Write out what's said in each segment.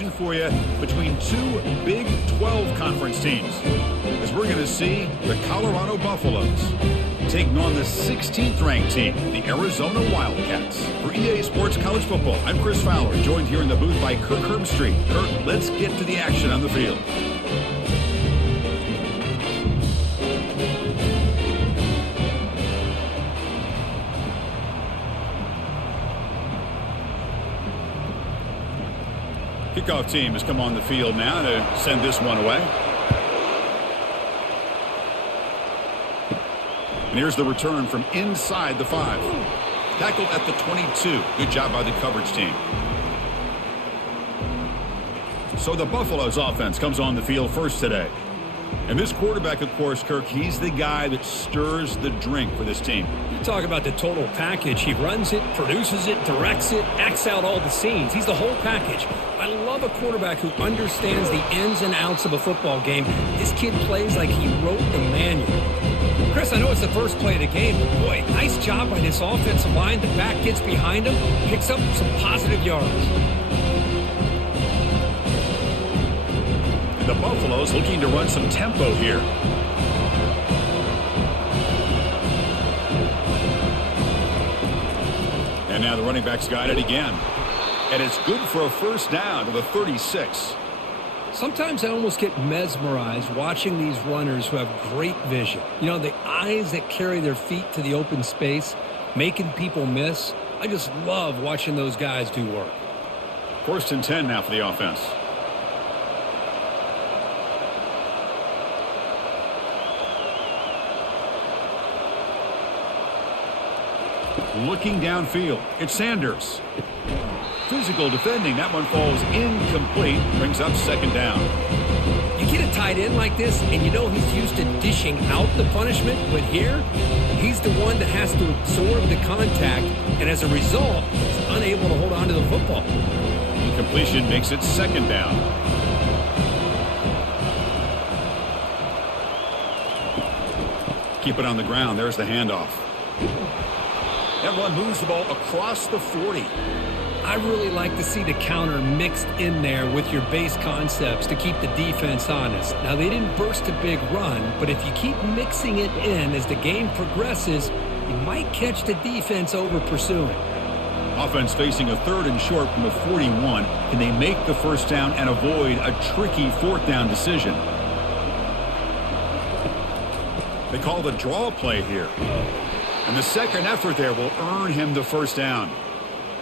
division for you between two Big 12 conference teams. As we're going to see the Colorado Buffaloes taking on the 16th ranked team, the Arizona Wildcats. For EA Sports College Football, I'm Chris Fowler, joined here in the booth by Kirk Herbstreit. Kirk, let's get to the action on the field. Kickoff team has come on the field now to send this one away. And here's the return from inside the 5. Tackled at the 22. Good job by the coverage team. So the Buffaloes offense comes on the field first today. And this quarterback, of course, Kirk, he's the guy that stirs the drink for this team. You talk about the total package. He runs it, produces it, directs it, acts out all the scenes. He's the whole package. I love a quarterback who understands the ins and outs of a football game. This kid plays like he wrote the manual. Chris, I know it's the first play of the game, but boy, nice job by this offensive line. The back gets behind him, picks up some positive yards. The Buffaloes looking to run some tempo here. And now the running back's got it again. And it's good for a first down to the 36. Sometimes I almost get mesmerized watching these runners who have great vision. You know, the eyes that carry their feet to the open space, making people miss. I just love watching those guys do work. 1st and 10 now for the offense. Looking downfield, it's Sanders. Physical defending, that one falls incomplete, brings up 2nd down. You get a tight end like this, and you know he's used to dishing out the punishment, but here, he's the one that has to absorb the contact, and as a result, he's unable to hold on to the football. Incompletion makes it 2nd down. Keep it on the ground, there's the handoff. That run moves the ball across the 40. I really like to see the counter mixed in there with your base concepts to keep the defense honest. Now, they didn't burst a big run, but if you keep mixing it in as the game progresses, you might catch the defense over pursuing. Offense facing a 3rd and short from the 41. Can they make the first down and avoid a tricky 4th down decision? They call the draw play here. And the second effort there will earn him the first down.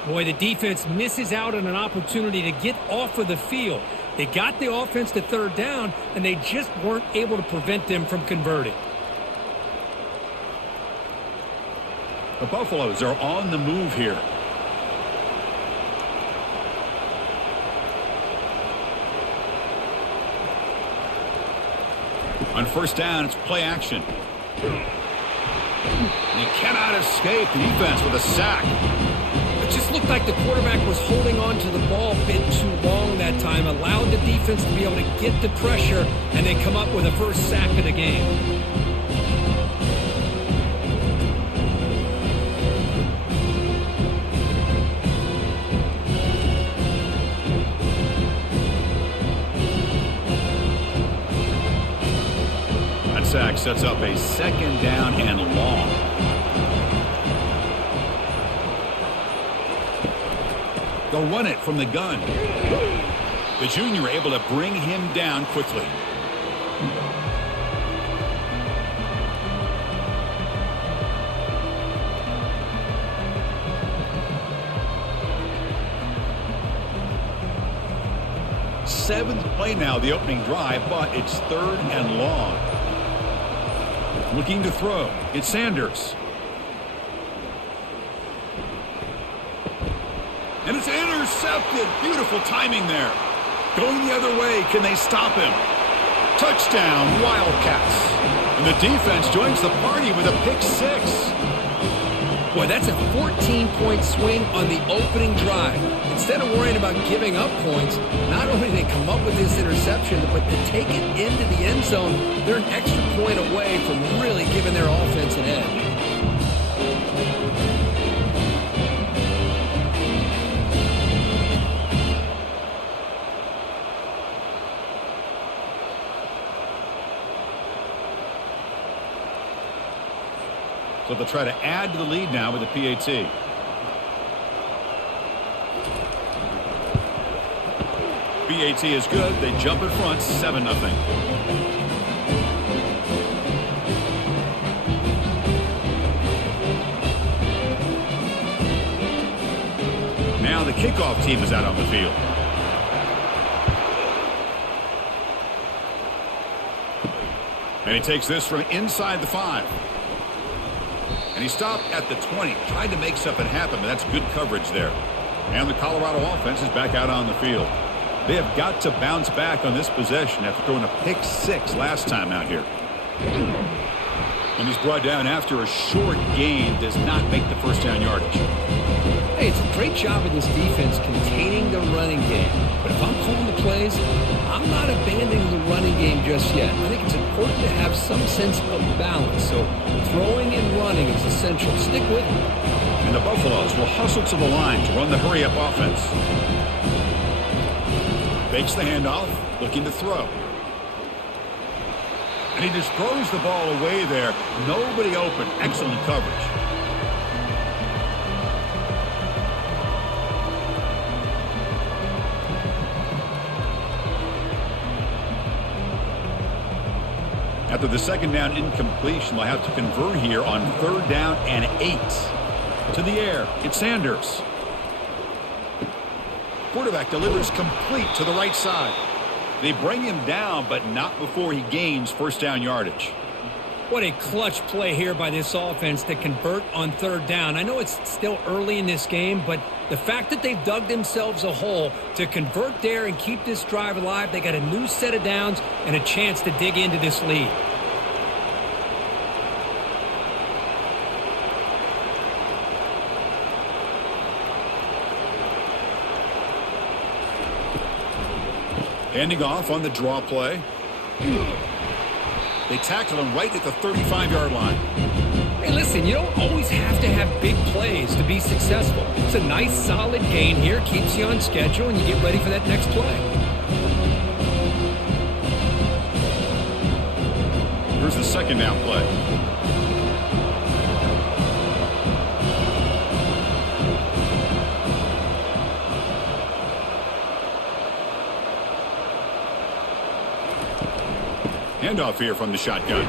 Boy, the defense misses out on an opportunity to get off of the field. They got the offense to 3rd down, and they just weren't able to prevent them from converting. The Buffaloes are on the move here. On 1st down, it's play action. And he cannot escape the defense with a sack. It just looked like the quarterback was holding on to the ball a bit too long that time, allowed the defense to be able to get the pressure, and then come up with the first sack of the game. That sack sets up a 2nd down and long. They'll run it from the gun. The junior able to bring him down quickly. Seventh play now, the opening drive, but it's 3rd and long. Looking to throw, it's Sanders. And it's intercepted. Beautiful timing there. Going the other way. Can they stop him? Touchdown, Wildcats. And the defense joins the party with a pick 6. Boy, that's a 14-point swing on the opening drive. Instead of worrying about giving up points, not only did they come up with this interception, but to take it into the end zone, they're an extra point away from really giving their offense an edge. So they'll try to add to the lead now with the PAT. PAT is good. They jump in front, 7-0. Now the kickoff team is out on the field. And he takes this from inside the 5. And he stopped at the 20. Tried to make something happen, but that's good coverage there. And the Colorado offense is back out on the field. They have got to bounce back on this possession after throwing a pick 6 last time out here. And he's brought down after a short gain. Does not make the first down yardage. Hey, it's a great job of this defense containing the running game. But if I'm calling the plays, I'm not abandoning the running game just yet. I think it's important to have some sense of balance. So throwing and running is essential. Stick with it. And the Buffaloes will hustle to the line to run the hurry-up offense. Fakes the handoff, looking to throw. And he just throws the ball away there. Nobody open. Excellent coverage. After the second down incompletion, they'll have to convert here on 3rd down and 8. To the air, it's Sanders. Quarterback delivers complete to the right side. They bring him down, but not before he gains first down yardage. What a clutch play here by this offense to convert on 3rd down. I know it's still early in this game, but the fact that they've dug themselves a hole to convert there and keep this drive alive, they got a new set of downs and a chance to dig into this lead. Handing off on the draw play. They tackle him right at the 35-yard line. Hey, listen, you don't always have to have big plays to be successful. It's a nice, solid gain here. Keeps you on schedule, and you get ready for that next play. Here's the second down play. Handoff here from the shotgun.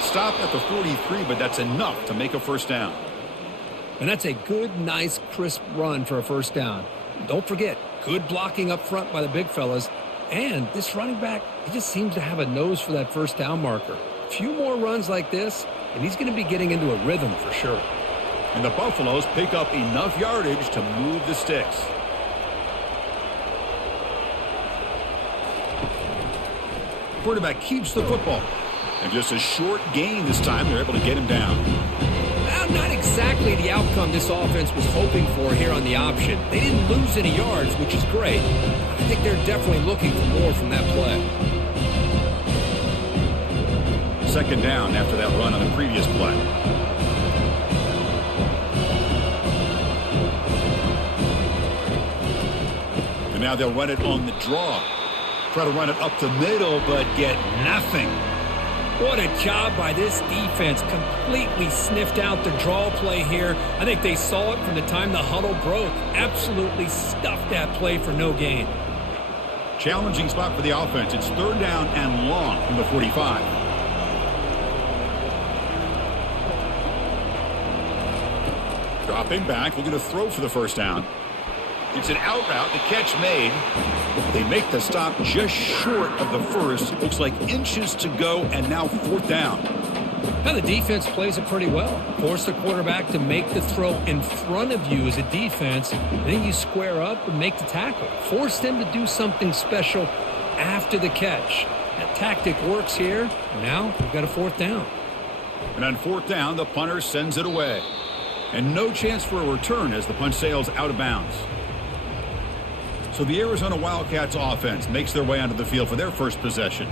Stop at the 43, but that's enough to make a first down. And that's a good, nice, crisp run for a first down. Don't forget, good blocking up front by the big fellas. And this running back, he just seems to have a nose for that first down marker. A few more runs like this, and he's going to be getting into a rhythm for sure. And the Buffaloes pick up enough yardage to move the sticks. Quarterback keeps the football. And just a short gain this time, they're able to get him down. Well, not exactly the outcome this offense was hoping for here on the option. They didn't lose any yards, which is great. I think they're definitely looking for more from that play. Second down after that run on the previous play. And now they'll run it on the draw. Try to run it up the middle, but get nothing. What a job by this defense. Completely sniffed out the draw play here. I think they saw it from the time the huddle broke. Absolutely stuffed that play for no gain. Challenging spot for the offense. It's 3rd down and long from the 45. Dropping back, looking to throw for the first down. It's an out route, the catch made. They make the stop just short of the first. Looks like inches to go, and now 4th down. Now the defense plays it pretty well. Force the quarterback to make the throw in front of you as a defense. Then you square up and make the tackle. Force them to do something special after the catch. That tactic works here. Now we've got a 4th down. And on 4th down, the punter sends it away. And no chance for a return as the punt sails out of bounds. So the Arizona Wildcats offense makes their way onto the field for their first possession.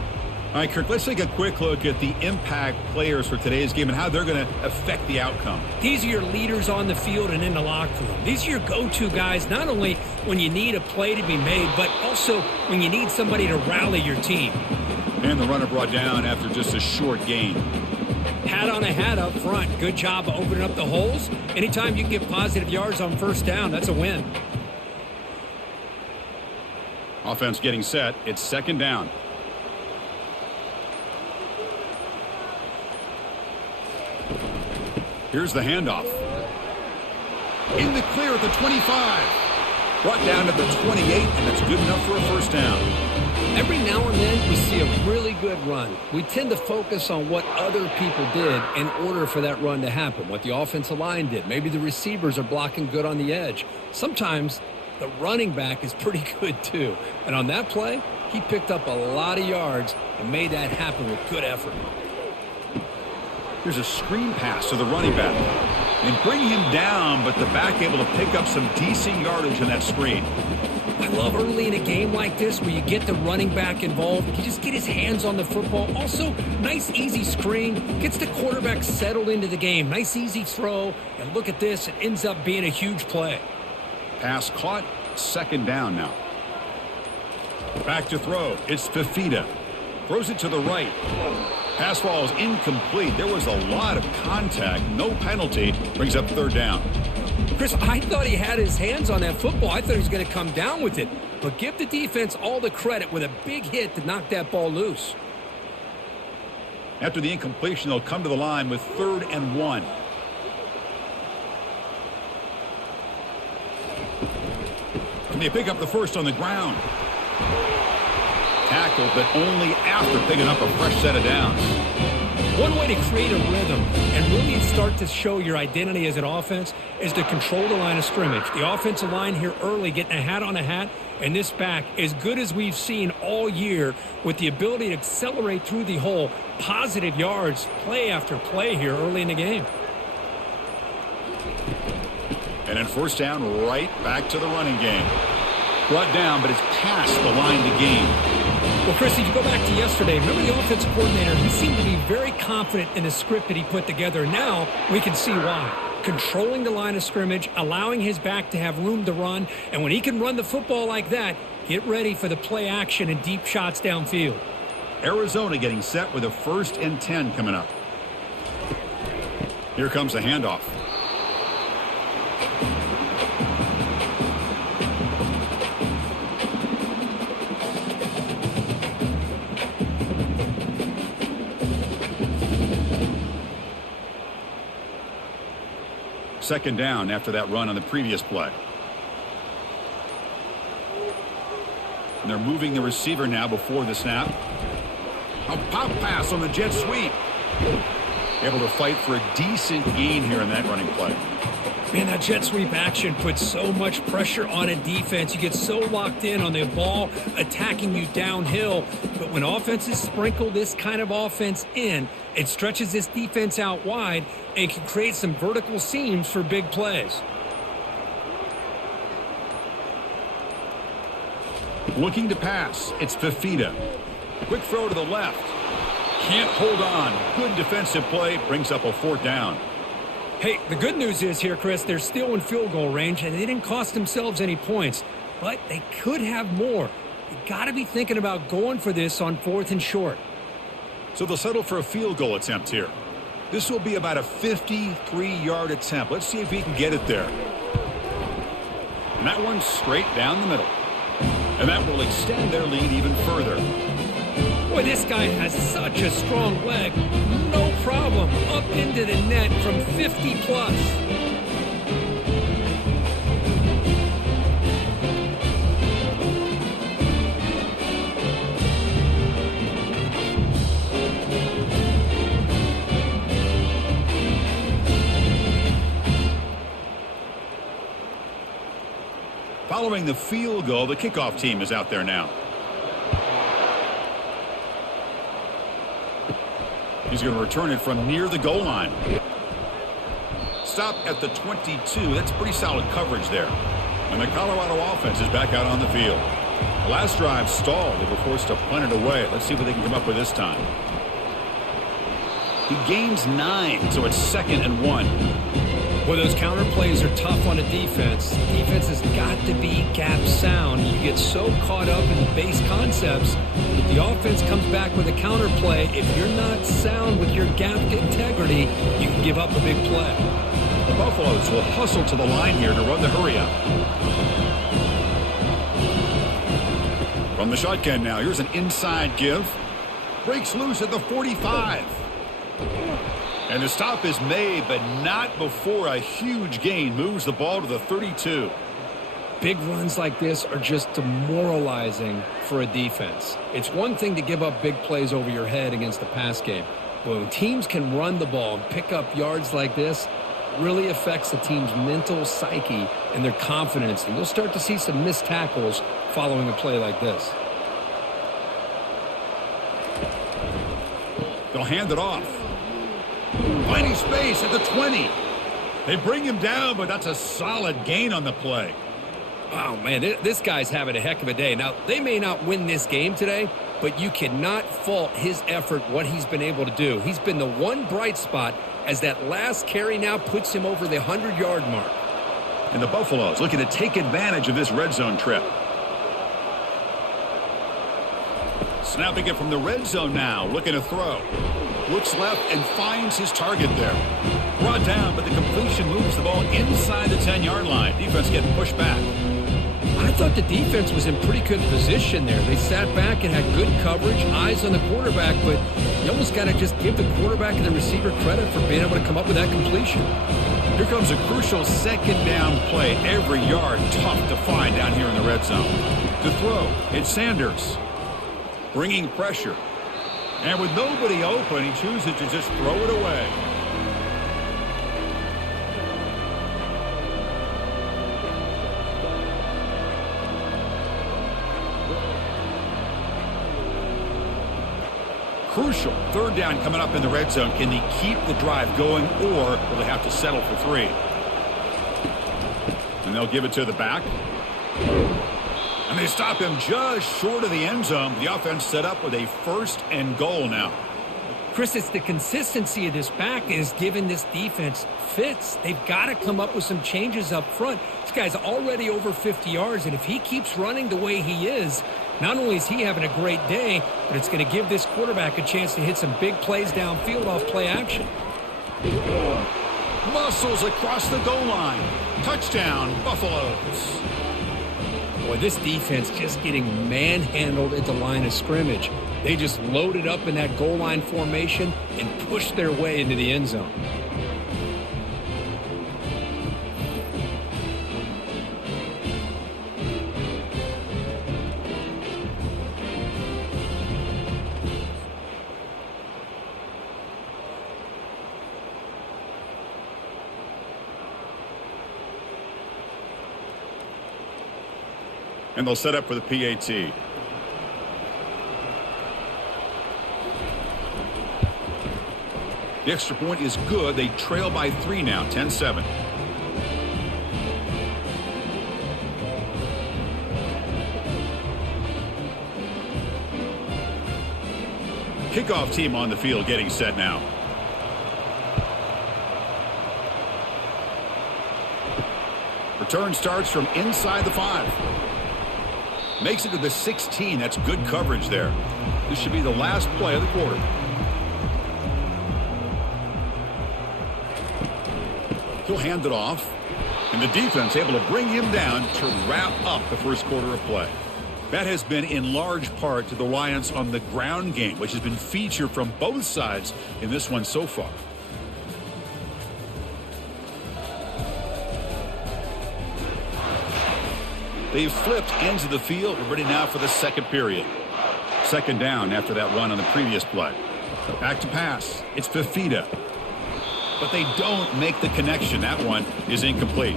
All right, Kirk, let's take a quick look at the impact players for today's game and how they're going to affect the outcome. These are your leaders on the field and in the locker room. These are your go-to guys, not only when you need a play to be made, but also when you need somebody to rally your team. And the runner brought down after just a short gain. Hat on a hat up front. Good job of opening up the holes. Anytime you can get positive yards on first down, that's a win. Offense getting set. It's second down. Here's the handoff. In the clear at the 25. Brought down to the 28, and that's good enough for a first down. Every now and then we see a really good run. We tend to focus on what other people did in order for that run to happen, what the offensive line did. Maybe the receivers are blocking good on the edge. Sometimes the running back is pretty good too. And on that play, he picked up a lot of yards and made that happen with good effort. Here's a screen pass to the running back. And bring him down, but the back able to pick up some decent yardage in that screen. I love early in a game like this where you get the running back involved. You just get his hands on the football. Also, nice easy screen. Gets the quarterback settled into the game. Nice easy throw. And look at this. It ends up being a huge play. Pass caught. Second down now. Back to throw. It's Fafita. Throws it to the right. Pass ball is incomplete. There was a lot of contact. No penalty. Brings up third down. Chris, I thought he had his hands on that football. I thought he was going to come down with it. But give the defense all the credit with a big hit to knock that ball loose. After the incompletion, they'll come to the line with 3rd and 1. Can they pick up the first on the ground? Tackled, but only after picking up a fresh set of downs. One way to create a rhythm and really start to show your identity as an offense is to control the line of scrimmage. The offensive line here early getting a hat on a hat, and this back as good as we've seen all year with the ability to accelerate through the hole. Positive yards, play after play here early in the game. And then first down, right back to the running game. Brought down, but it's past the line to gain. Well, Chris, if you go back to yesterday, remember the offensive coordinator, he seemed to be very confident in the script that he put together. Now we can see why. Controlling the line of scrimmage, allowing his back to have room to run, and when he can run the football like that, get ready for the play action and deep shots downfield. Arizona getting set with a 1st and 10 coming up. Here comes the handoff. Second down after that run on the previous play. And they're moving the receiver now before the snap. A pop pass on the jet sweep. Able to fight for a decent gain here in that running play. Man, that jet sweep action puts so much pressure on a defense. You get so locked in on the ball attacking you downhill. But when offenses sprinkle this kind of offense in, it stretches this defense out wide and can create some vertical seams for big plays. Looking to pass. It's Fafita. Quick throw to the left. Can't hold on. Good defensive play. Brings up a 4th down. Hey, the good news is here, Chris, they're still in field goal range, and they didn't cost themselves any points. But they could have more. You got to be thinking about going for this on 4th and short. So they'll settle for a field goal attempt here. This will be about a 53-yard attempt. Let's see if he can get it there. And that one's straight down the middle. And that will extend their lead even further. Boy, this guy has such a strong leg. No problem. Up into the net from 50 plus. Following the field goal, the kickoff team is out there now. He's going to return it from near the goal line. Stop at the 22. That's pretty solid coverage there. And the Colorado offense is back out on the field. The last drive stalled. They were forced to punt it away. Let's see what they can come up with this time. He gains 9, so it's 2nd and 1. Well, those counter plays are tough on a defense. Defense has got to be gap sound. You get so caught up in the base concepts. If the offense comes back with a counter play, if you're not sound with your gap integrity, you can give up a big play. The Buffaloes will hustle to the line here to run the hurry up. From the shotgun now, here's an inside give. Breaks loose at the 45. And the stop is made, but not before a huge gain moves the ball to the 32. Big runs like this are just demoralizing for a defense. It's one thing to give up big plays over your head against the pass game. But when teams can run the ball and pick up yards like this, it really affects the team's mental psyche and their confidence. And you'll start to see some missed tackles following a play like this. They'll hand it off. Finding space at the 20. They bring him down, but that's a solid gain on the play. Wow, man, this guy's having a heck of a day. Now, they may not win this game today, but you cannot fault his effort, what he's been able to do. He's been the one bright spot as that last carry now puts him over the 100-yard mark. And the Buffaloes looking to take advantage of this red zone trip. Snapping it from the red zone now, looking to throw. Looks left and finds his target there. Brought down, but the completion moves the ball inside the 10-yard line. Defense getting pushed back. I thought the defense was in pretty good position there. They sat back and had good coverage, eyes on the quarterback, but you almost got to just give the quarterback and the receiver credit for being able to come up with that completion. Here comes a crucial second down play. Every yard tough to find down here in the red zone. To throw, it's Sanders. Bringing pressure. And with nobody open, he chooses to just throw it away. Crucial. Third down coming up in the red zone. Can they keep the drive going, or will they have to settle for 3? And they'll give it to the back. And they stop him just short of the end zone. The offense set up with a 1st and goal now. Chris, it's the consistency of this back is giving this defense fits. They've got to come up with some changes up front. This guy's already over 50 yards, and if he keeps running the way he is, not only is he having a great day, but it's going to give this quarterback a chance to hit some big plays downfield off play action. Muscles across the goal line. Touchdown, Buffaloes. Boy, this defense just getting manhandled at the line of scrimmage. They just loaded up in that goal line formation and pushed their way into the end zone. And they'll set up for the PAT. The extra point is good. They trail by 3 now, 10-7. Kickoff team on the field getting set now. Return starts from inside the 5. Makes it to the 16. That's good coverage there. This should be the last play of the quarter. He'll hand it off. And the defense able to bring him down to wrap up the first quarter of play. That has been in large part to the reliance on the ground game, which has been featured from both sides in this one so far. They've flipped ends of the field. We're ready now for the second period. Second down after that run on the previous play. Back to pass. It's Fafita. But they don't make the connection. That one is incomplete.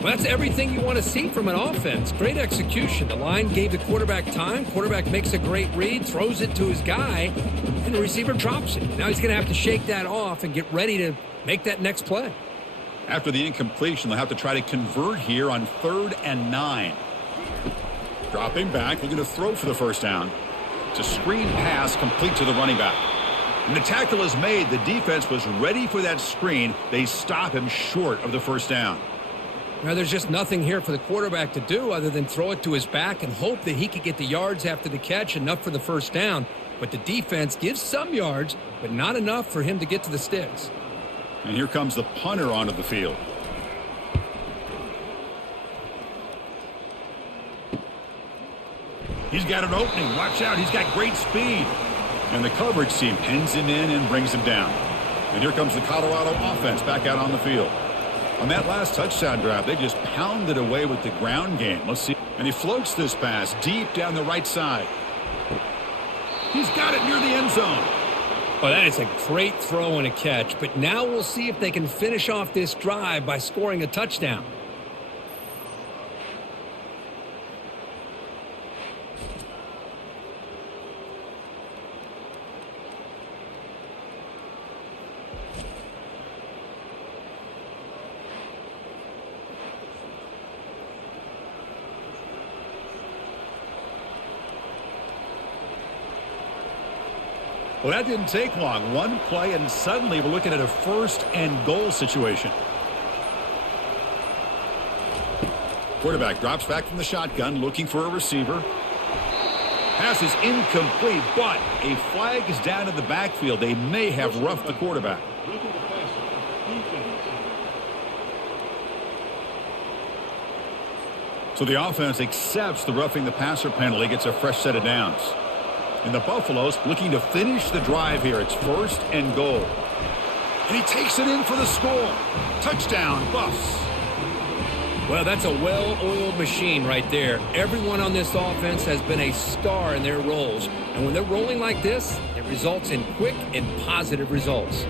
Well, that's everything you want to see from an offense. Great execution. The line gave the quarterback time. Quarterback makes a great read, throws it to his guy, and the receiver drops it. Now he's going to have to shake that off and get ready to make that next play. After the incompletion, they'll have to try to convert here on 3rd and 9. Dropping back, looking to throw for the first down. It's a screen pass complete to the running back. And the tackle is made. The defense was ready for that screen. They stop him short of the first down. Now, there's just nothing here for the quarterback to do other than throw it to his back and hope that he could get the yards after the catch, enough for the first down. But the defense gives some yards, but not enough for him to get to the sticks. And here comes the punter onto the field. He's got an opening. Watch out. He's got great speed. And the coverage team pins him in and brings him down. And here comes the Colorado offense back out on the field. On that last touchdown drive, they just pounded away with the ground game. Let's see. And he floats this pass deep down the right side. He's got it near the end zone. Oh, that is a great throw and a catch. But now we'll see if they can finish off this drive by scoring a touchdown. Well, that didn't take long. One play, and suddenly we're looking at a first-and-goal situation. Quarterback drops back from the shotgun, looking for a receiver. Pass is incomplete, but a flag is down in the backfield. They may have roughed the quarterback. So the offense accepts the roughing the passer penalty, gets a fresh set of downs. And the Buffaloes looking to finish the drive here. It's first and goal. And he takes it in for the score. Touchdown, Buffs. Well, that's a well-oiled machine right there. Everyone on this offense has been a star in their roles. And when they're rolling like this, it results in quick and positive results.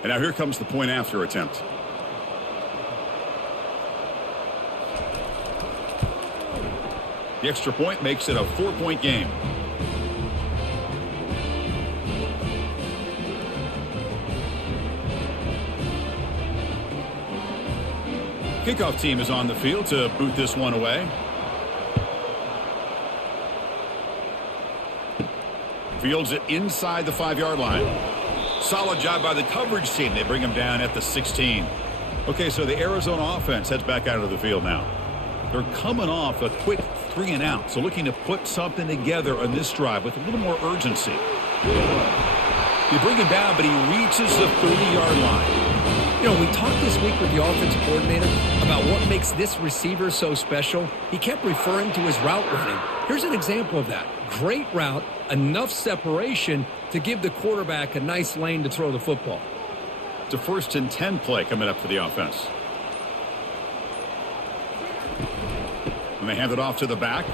And now here comes the point after attempt. The extra point makes it a 4-point game. Kickoff team is on the field to boot this one away. Fields it inside the 5-yard line. Solid job by the coverage team. They bring him down at the 16. Okay, so the Arizona offense heads back out of the field now. They're coming off a quick 3-and-out, so looking to put something together on this drive with a little more urgency. They bring him down, but he reaches the 30-yard line. You know, we talked this week with the offensive coordinator about what makes this receiver so special. He kept referring to his route running. Here's an example of that. Great route, enough separation to give the quarterback a nice lane to throw the football. It's a 1st and 10 play coming up for the offense. And they hand it off to the back.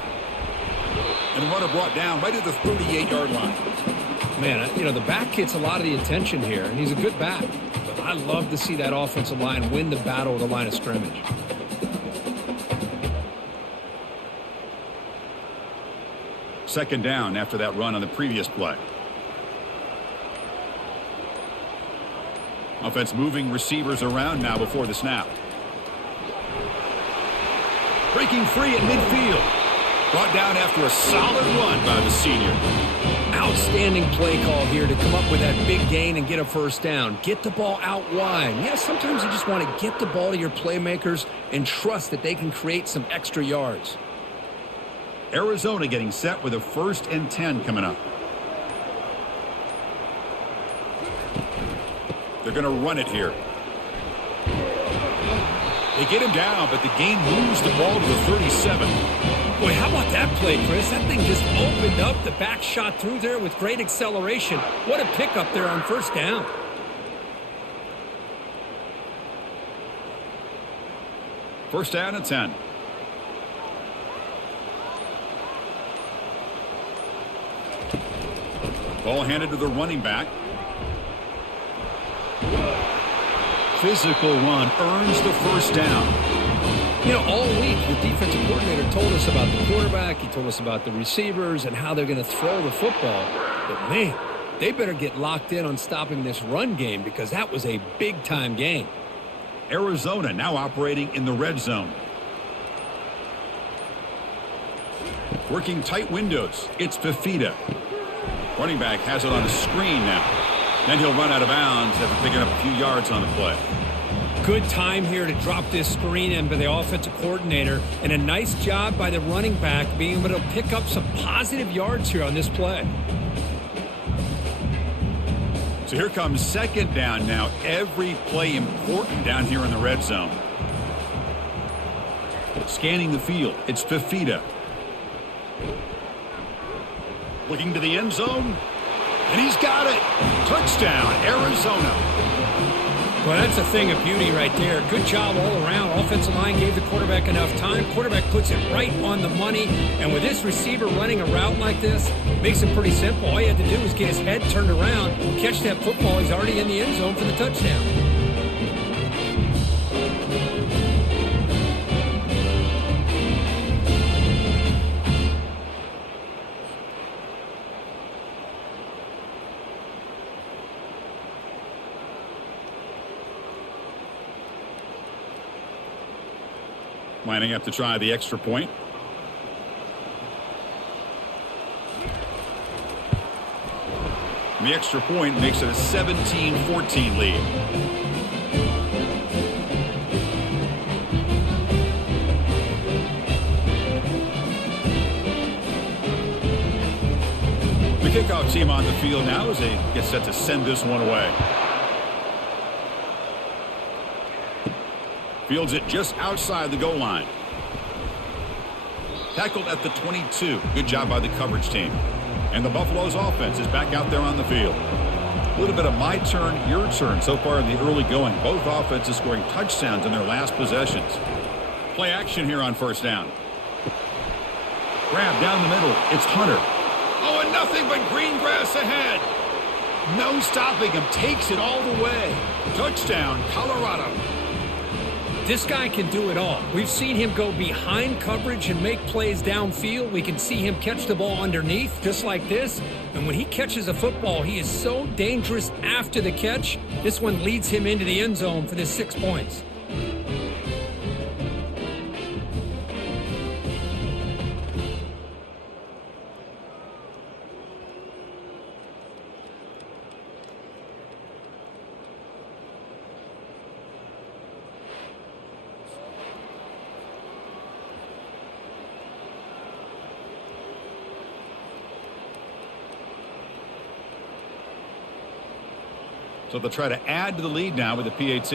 And the runner brought down right at the 38-yard line. Man, you know, the back gets a lot of the attention here, and he's a good back. But I love to see that offensive line win the battle at the line of scrimmage. Second down after that run on the previous play. Offense moving receivers around now before the snap. Breaking free at midfield. Brought down after a solid run by the senior. Outstanding play call here to come up with that big gain and get a first down. Get the ball out wide. Yeah, sometimes you just want to get the ball to your playmakers and trust that they can create some extra yards. Arizona getting set with a 1st and 10 coming up. They're going to run it here. They get him down, but the gain moves the ball to the 37. Boy, how about that play, Chris? That thing just opened up. The back shot through there with great acceleration. What a pickup there on first down. First down and 10. Ball handed to the running back. Physical run earns the first down. You know, all week the defensive coordinator told us about the quarterback, he told us about the receivers and how they're going to throw the football. But, man, they better get locked in on stopping this run game because that was a big-time game. Arizona now operating in the red zone. Working tight windows. It's Fafita. Running back has it on a screen now. Then he'll run out of bounds after picking up a few yards on the play. Good time here to drop this screen in by the offensive coordinator, and a nice job by the running back being able to pick up some positive yards here on this play. So here comes second down now. Every play important down here in the red zone. Scanning the field. It's Fafita. Looking to the end zone. And he's got it. Touchdown, Arizona. Well, that's a thing of beauty right there. Good job all around. Offensive line gave the quarterback enough time. Quarterback puts it right on the money. And with this receiver running a route like this, makes it pretty simple. All you had to do was get his head turned around, catch that football. He's already in the end zone for the touchdown. Lining up to try the extra point. And the extra point makes it a 17-14 lead. The kickoff team on the field now as they get set to send this one away. Fields it just outside the goal line. Tackled at the 22. Good job by the coverage team. And the Buffalo's offense is back out there on the field. A little bit of my turn, your turn so far in the early going. Both offenses scoring touchdowns in their last possessions. Play action here on first down. Grab down the middle. It's Hunter. Oh, and nothing but green grass ahead. No stopping him. Takes it all the way. Touchdown, Colorado. This guy can do it all. We've seen him go behind coverage and make plays downfield. We can see him catch the ball underneath, just like this. And when he catches a football, he is so dangerous after the catch. This one leads him into the end zone for the 6 points. So they'll try to add to the lead now with the PAT.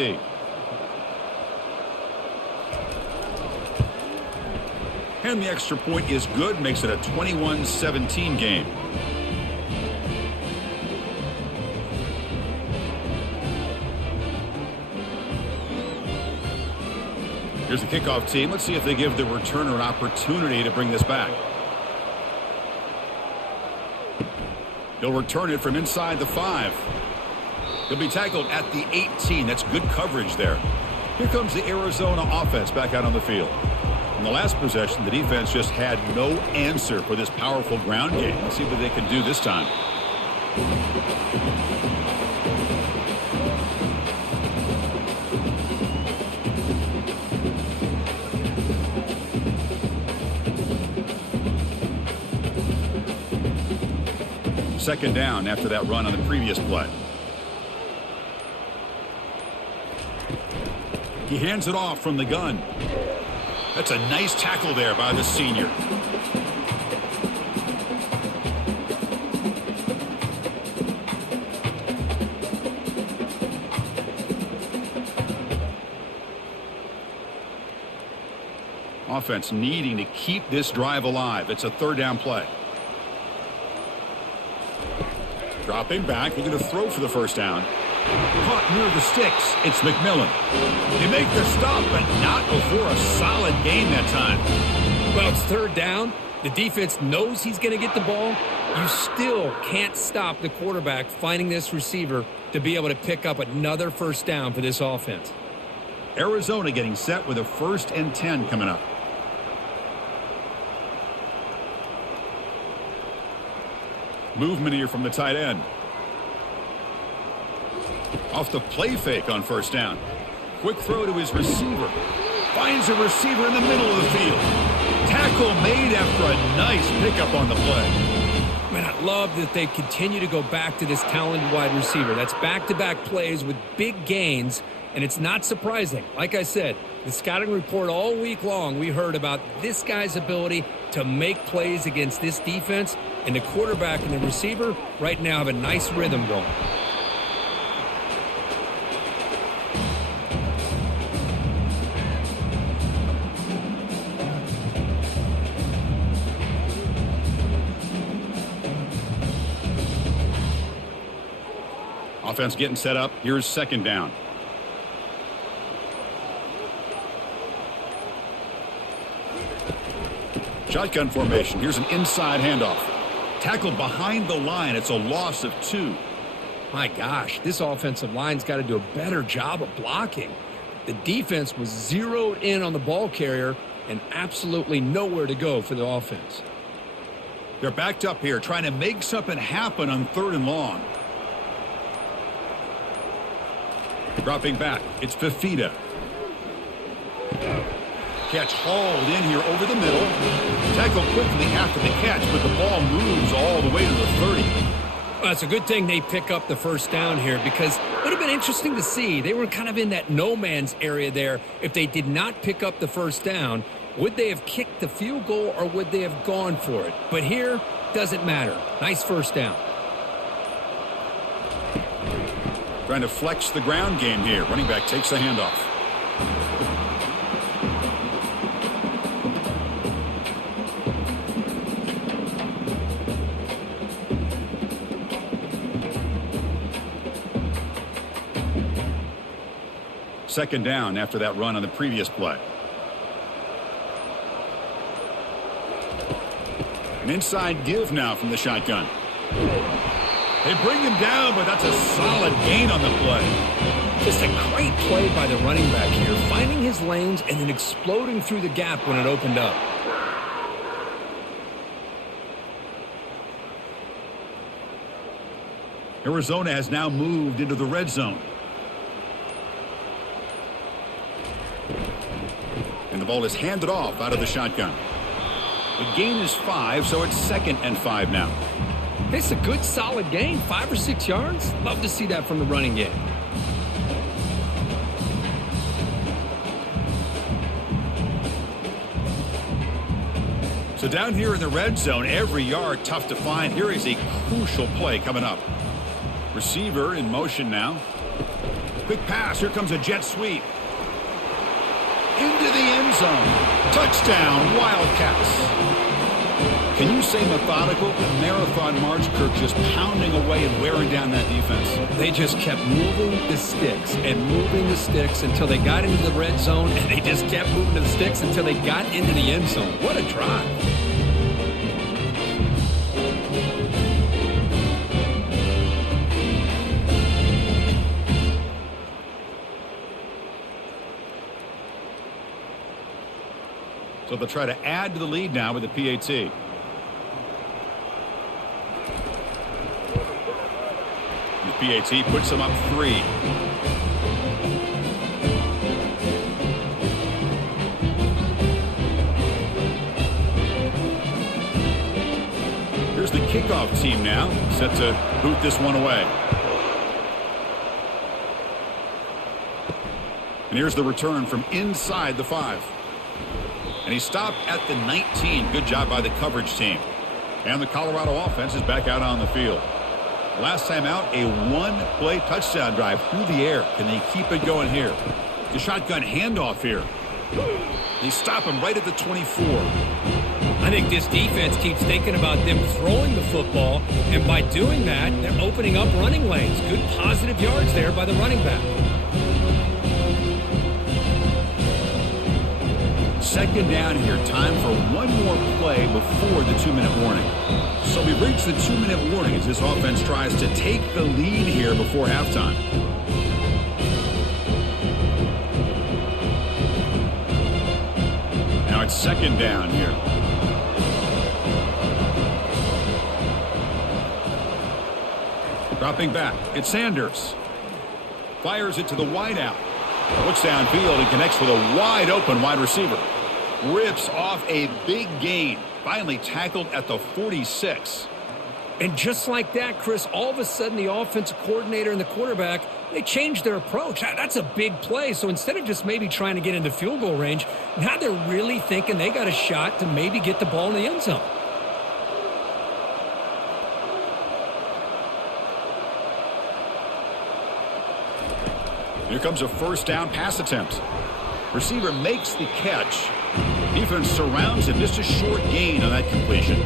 And the extra point is good. Makes it a 21-17 game. Here's the kickoff team. Let's see if they give the returner an opportunity to bring this back. He'll return it from inside the 5. He'll be tackled at the 18. That's good coverage there. Here comes the Arizona offense back out on the field. In the last possession, the defense just had no answer for this powerful ground game. Let's see what they can do this time. Second down after that run on the previous play. He hands it off from the gun. That's a nice tackle there by the senior. Offense needing to keep this drive alive. It's a third down play. Dropping back, looking to throw for the first down. Caught near the sticks. It's McMillan. They make the stop, but not before a solid gain that time. Well, it's third down. The defense knows he's going to get the ball. You still can't stop the quarterback finding this receiver to be able to pick up another first down for this offense. Arizona getting set with a 1st and 10 coming up. Movement here from the tight end. Off the play fake on 1st down. Quick throw to his receiver. Finds a receiver in the middle of the field. Tackle made after a nice pickup on the play. Man, I love that they continue to go back to this talented wide receiver. That's back-to-back plays with big gains, and it's not surprising. Like I said, the scouting report all week long, we heard about this guy's ability to make plays against this defense, and the quarterback and the receiver right now have a nice rhythm going. Offense getting set up. Here's 2nd down. Shotgun formation. Here's an inside handoff. Tackled behind the line. It's a loss of 2. My gosh, this offensive line's got to do a better job of blocking. The defense was zeroed in on the ball carrier and absolutely nowhere to go for the offense. They're backed up here trying to make something happen on 3rd and long. Dropping back, it's Fafita. Catch hauled in here over the middle. Tackle quickly after the catch, but the ball moves all the way to the 30. Well, it's a good thing they pick up the 1st down here because it would have been interesting to see. They were kind of in that no man's area there. If they did not pick up the 1st down, would they have kicked the field goal or would they have gone for it? But here, doesn't matter. Nice 1st down. Trying to flex the ground game here. Running back takes the handoff. Second down after that run on the previous play. An inside give now from the shotgun. They bring him down, but that's a solid gain on the play. Just a great play by the running back here, finding his lanes and then exploding through the gap when it opened up. Arizona has now moved into the red zone. And the ball is handed off out of the shotgun. The gain is 5, so it's 2nd and 5 now. It's a good, solid gain, 5 or 6 yards. Love to see that from the running game. So down here in the red zone, every yard tough to find. Here is a crucial play coming up. Receiver in motion now. Quick pass. Here comes a jet sweep. Into the end zone. Touchdown, Wildcats. Can you say methodical? A marathon march, Kirk, just pounding away and wearing down that defense. They just kept moving the sticks and moving the sticks until they got into the red zone, and they just kept moving the sticks until they got into the end zone. What a drive. So they'll try to add to the lead now with the PAT. The PAT puts them up 3. Here's the kickoff team now, set to boot this one away. And here's the return from inside the 5. And he stopped at the 19. Good job by the coverage team. And the Colorado offense is back out on the field. Last time out, a 1-play touchdown drive through the air. Can they keep it going here? The shotgun handoff here. They stop him right at the 24. I think this defense keeps thinking about them throwing the football, and by doing that, they're opening up running lanes. Good positive yards there by the running back. Second down here. Time for one more play before the 2-minute warning. So we reach the 2-minute warning as this offense tries to take the lead here before halftime. It's second down here. Dropping back, it's Sanders. Fires it to the wideout. Looks downfield and connects with a wide open wide receiver. Rips off a big gain. Finally tackled at the 46. And just like that, Chris, all of a sudden the offensive coordinator and the quarterback, they changed their approach. That's a big play. So instead of just maybe trying to get into field goal range, now they're really thinking they got a shot to maybe get the ball in the end zone. Here comes a first down pass attempt. Receiver makes the catch. Defense surrounds him. Just a short gain on that completion.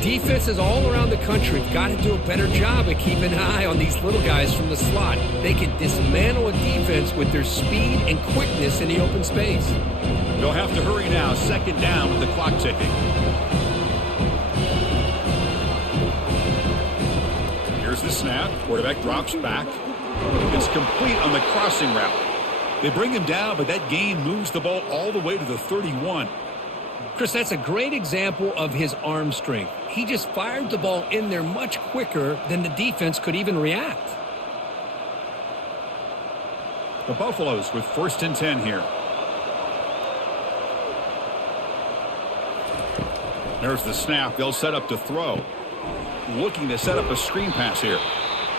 Defenses all around the country have got to do a better job of keeping an eye on these little guys from the slot. They can dismantle a defense with their speed and quickness in the open space. They'll have to hurry now. Second down with the clock ticking. Here's the snap. Quarterback drops back. It's complete on the crossing route. They bring him down, but that gain moves the ball all the way to the 31. Chris, that's a great example of his arm strength. He just fired the ball in there much quicker than the defense could even react. The Buffaloes with first and 10 here. There's the snap. They'll set up to throw. Looking to set up a screen pass here.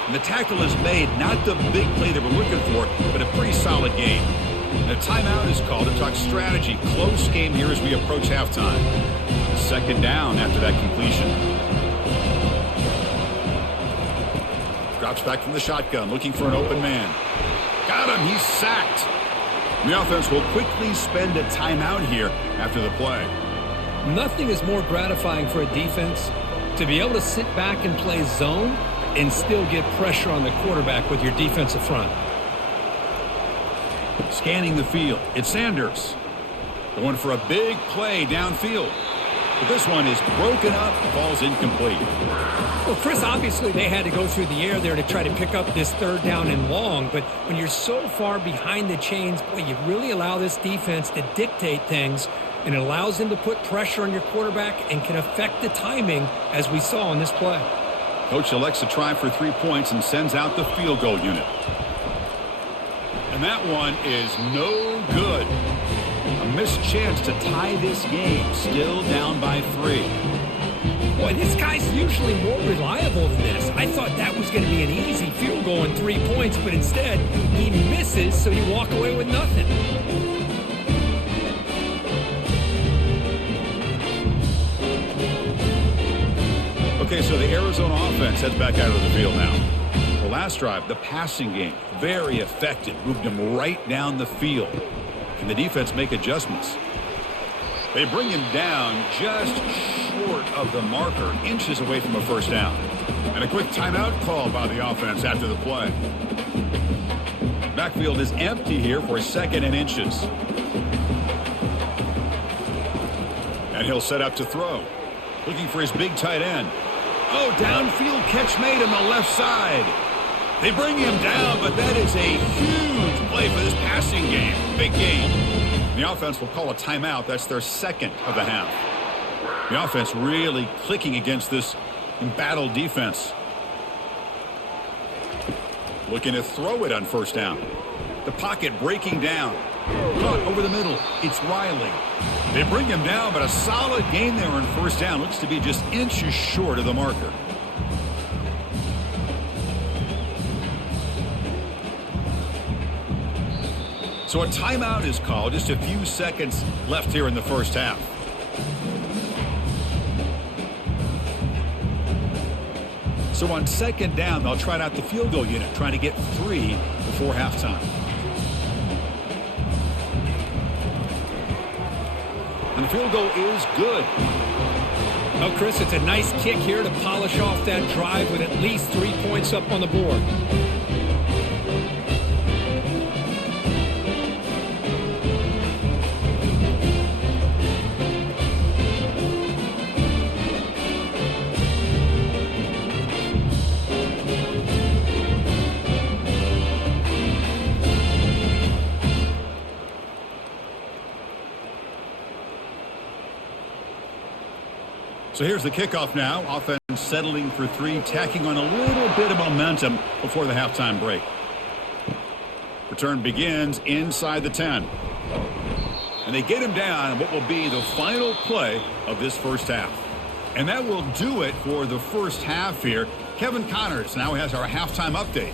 And the tackle is made, not the big play they were looking for, but a pretty solid game. And a timeout is called to talk strategy. Close game here as we approach halftime. Second down after that completion. Drops back from the shotgun, looking for an open man. Got him, he's sacked. The offense will quickly spend a timeout here after the play. Nothing is more gratifying for a defense to be able to sit back and play zone and still get pressure on the quarterback with your defensive front. Scanning the field, it's Sanders. Going for a big play downfield. But this one is broken up, falls incomplete. Well, Chris, obviously they had to go through the air there to try to pick up this third down and long, but when you're so far behind the chains, boy, you really allow this defense to dictate things, and it allows them to put pressure on your quarterback and can affect the timing, as we saw in this play. Coach elects to try for 3 points and sends out the field goal unit. And that one is no good. A missed chance to tie this game, still down by 3. Boy, this guy's usually more reliable than this. I thought that was going to be an easy field goal and 3 points, but instead he misses, so you walk away with nothing. Okay, so the Arizona offense heads back out of the field now. The last drive, the passing game, very effective. Moved him right down the field. Can the defense make adjustments? They bring him down just short of the marker, inches away from a first down. And a quick timeout call by the offense after the play. Backfield is empty here for second and inches. And he'll set up to throw. Looking for his big tight end. Oh, downfield catch made on the left side. They bring him down, but that is a huge play for this passing game. Big game. The offense will call a timeout. That's their second of the half. The offense really clicking against this embattled defense. Looking to throw it on first down. The pocket breaking down. Caught over the middle. It's Riley. They bring him down, but a solid gain there on first down. Looks to be just inches short of the marker. So a timeout is called. Just a few seconds left here in the first half. So on second down, they'll try out the field goal unit, trying to get 3 before halftime. And the field goal is good. Oh, Chris, it's a nice kick here to polish off that drive with at least 3 points up on the board. So here's the kickoff now. Offense settling for 3, tacking on a little bit of momentum before the halftime break. Return begins inside the 10. And they get him down what will be the final play of this first half. And that will do it for the first half here. Kevin Connors now has our halftime update.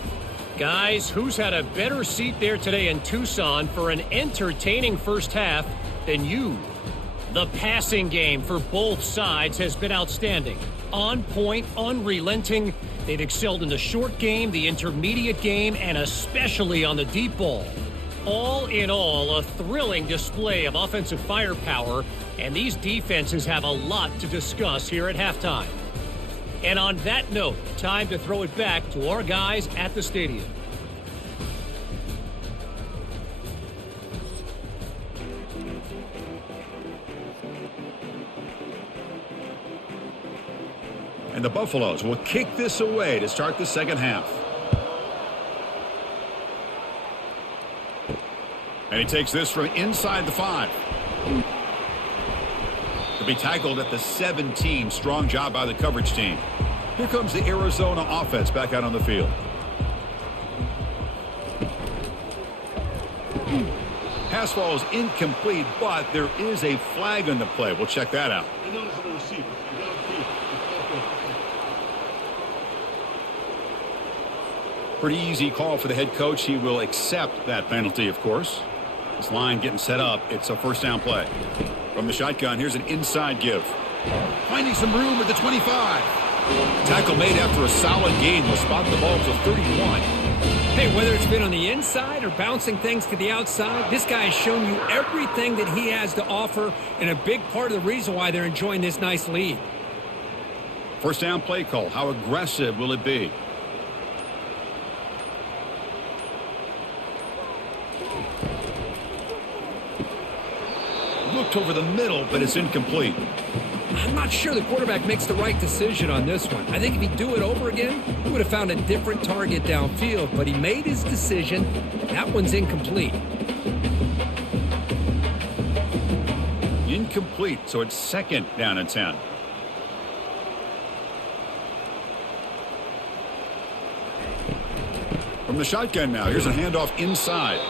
Guys, who's had a better seat there today in Tucson for an entertaining first half than you? The passing game for both sides has been outstanding. On point, unrelenting. They've excelled in the short game, the intermediate game, and especially on the deep ball. All in all, a thrilling display of offensive firepower, and these defenses have a lot to discuss here at halftime. And on that note, time to throw it back to our guys at the stadium. And the Buffaloes will kick this away to start the second half. And he takes this from inside the 5. To be tackled at the 17. Strong job by the coverage team. Here comes the Arizona offense back out on the field. Pass falls incomplete, but there is a flag on the play. We'll check that out. Pretty easy call for the head coach. He will accept that penalty, of course. This line getting set up. It's a first down play. From the shotgun, here's an inside give. Finding some room at the 25. Tackle made after a solid gain will spot the ball to 31. Hey, whether it's been on the inside or bouncing things to the outside, this guy has shown you everything that he has to offer, and a big part of the reason why they're enjoying this nice lead. First down play call. How aggressive will it be? Looked over the middle, but it's incomplete. I'm not sure the quarterback makes the right decision on this one. I think if he'd do it over again, he would have found a different target downfield, but he made his decision. That one's incomplete. Incomplete, so it's second down and 10. From the shotgun now, here's a handoff inside.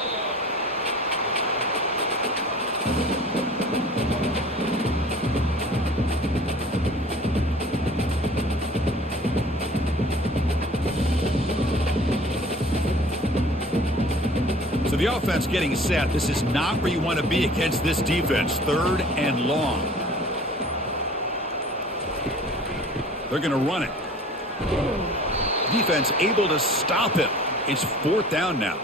So the offense getting set. This is not where you want to be against this defense. 3rd and long. They're going to run it. Defense able to stop him. It's 4th down now.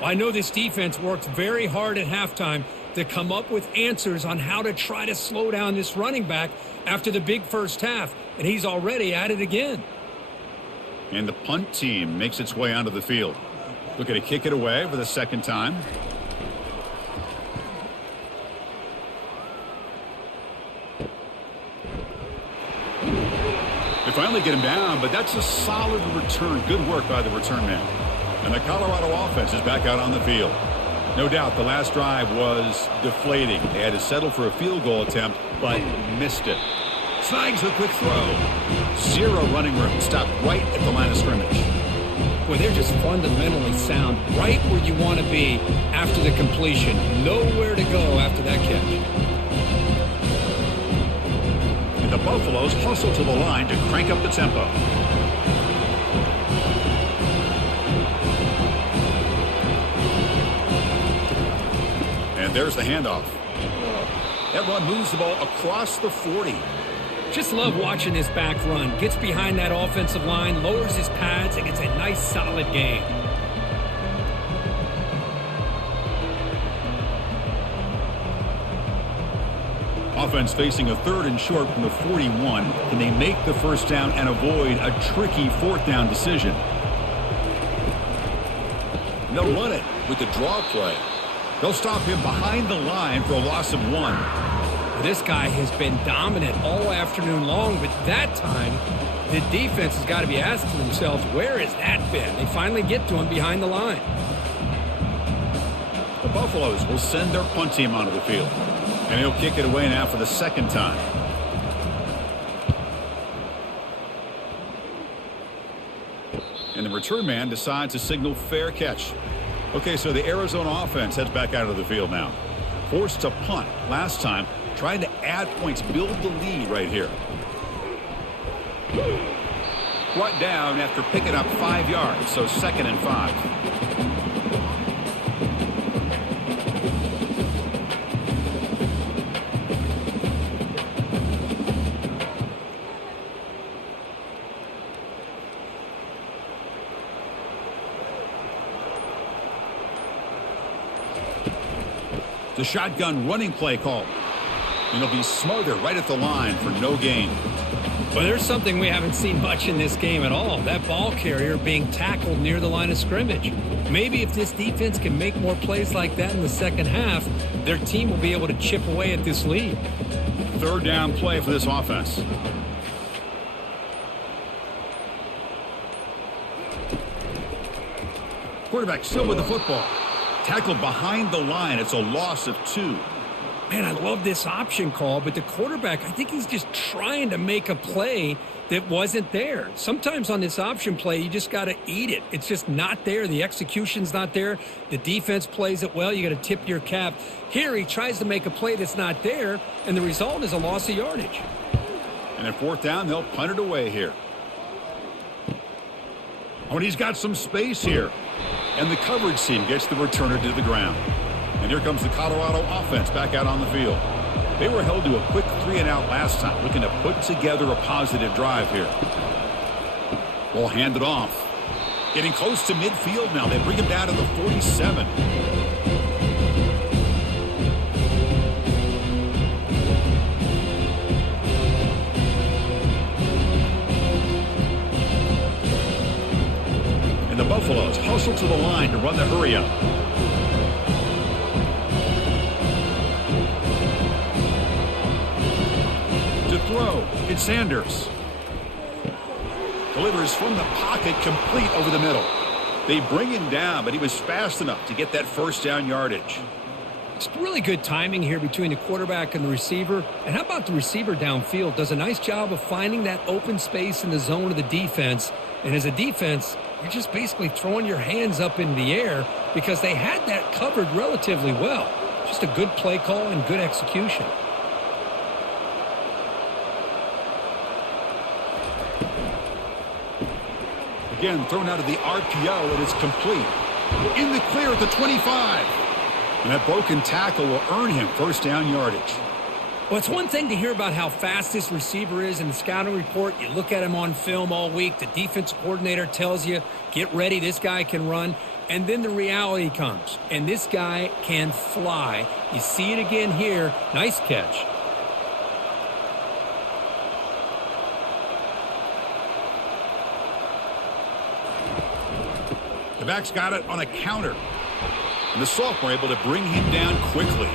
Well, I know this defense worked very hard at halftime to come up with answers on how to try to slow down this running back after the big first half, and he's already at it again. And the punt team makes its way onto the field. Looking to kick it away for the second time. They finally get him down, but that's a solid return. Good work by the return man. And the Colorado offense is back out on the field. No doubt the last drive was deflating. They had to settle for a field goal attempt, but missed it. Snags the quick throw. 0 running room. Stopped right at the line of scrimmage. Well, they're just fundamentally sound, right where you want to be after the completion. Nowhere to go after that catch. And the Buffaloes hustle to the line to crank up the tempo. And there's the handoff. That run moves the ball across the 40. Just love watching this back run. Gets behind that offensive line, lowers his pads, and gets a nice solid gain. Offense facing a 3rd and short from the 41. Can they make the first down and avoid a tricky 4th down decision? And they'll run it with the draw play. They'll stop him behind the line for a loss of 1. This guy has been dominant all afternoon long, but that time, the defense has got to be asking themselves, where has that been? They finally get to him behind the line. The Buffaloes will send their punt team onto the field. And he'll kick it away now for the second time. And the return man decides to signal fair catch. Okay, so the Arizona offense heads back out of the field now. Forced to punt last time, trying to add points, build the lead right here. Brought down after picking up 5 yards, so 2nd and 5. The shotgun running play call. And he'll be smothered right at the line for no gain. Well, there's something we haven't seen much in this game at all. That ball carrier being tackled near the line of scrimmage. Maybe if this defense can make more plays like that in the second half, their team will be able to chip away at this lead. 3rd down play for this offense. Quarterback still with the football. Tackled behind the line. It's a loss of 2. Man, I love this option call, but the quarterback, I think he's just trying to make a play that wasn't there. Sometimes on this option play, you just got to eat it. It's just not there. The execution's not there. The defense plays it well. You got to tip your cap. Here, he tries to make a play that's not there, and the result is a loss of yardage. And at 4th down, they'll punt it away here. Oh, and he's got some space here. And the coverage team gets the returner to the ground. And here comes the Colorado offense back out on the field. They were held to a quick 3-and-out last time, looking to put together a positive drive here. Ball handed off. Getting close to midfield now. They bring him down to the 47. And the Buffaloes hustle to the line to run the hurry-up. To throw, it's Sanders. Delivers from the pocket, complete over the middle. They bring him down, but he was fast enough to get that 1st down yardage. It's really good timing here between the quarterback and the receiver. And how about the receiver downfield? Does a nice job of finding that open space in the zone of the defense. And as a defense, you're just basically throwing your hands up in the air because they had that covered relatively well. Just a good play call and good execution. Again, thrown out of the RPO, and it's complete. In the clear at the 25. And that broken tackle will earn him 1st down yardage. Well, it's one thing to hear about how fast this receiver is in the scouting report. You look at him on film all week. The defense coordinator tells you, get ready, this guy can run. And then the reality comes, and this guy can fly. You see it again here. Nice catch. The back's got it on a counter. And the sophomore able to bring him down quickly.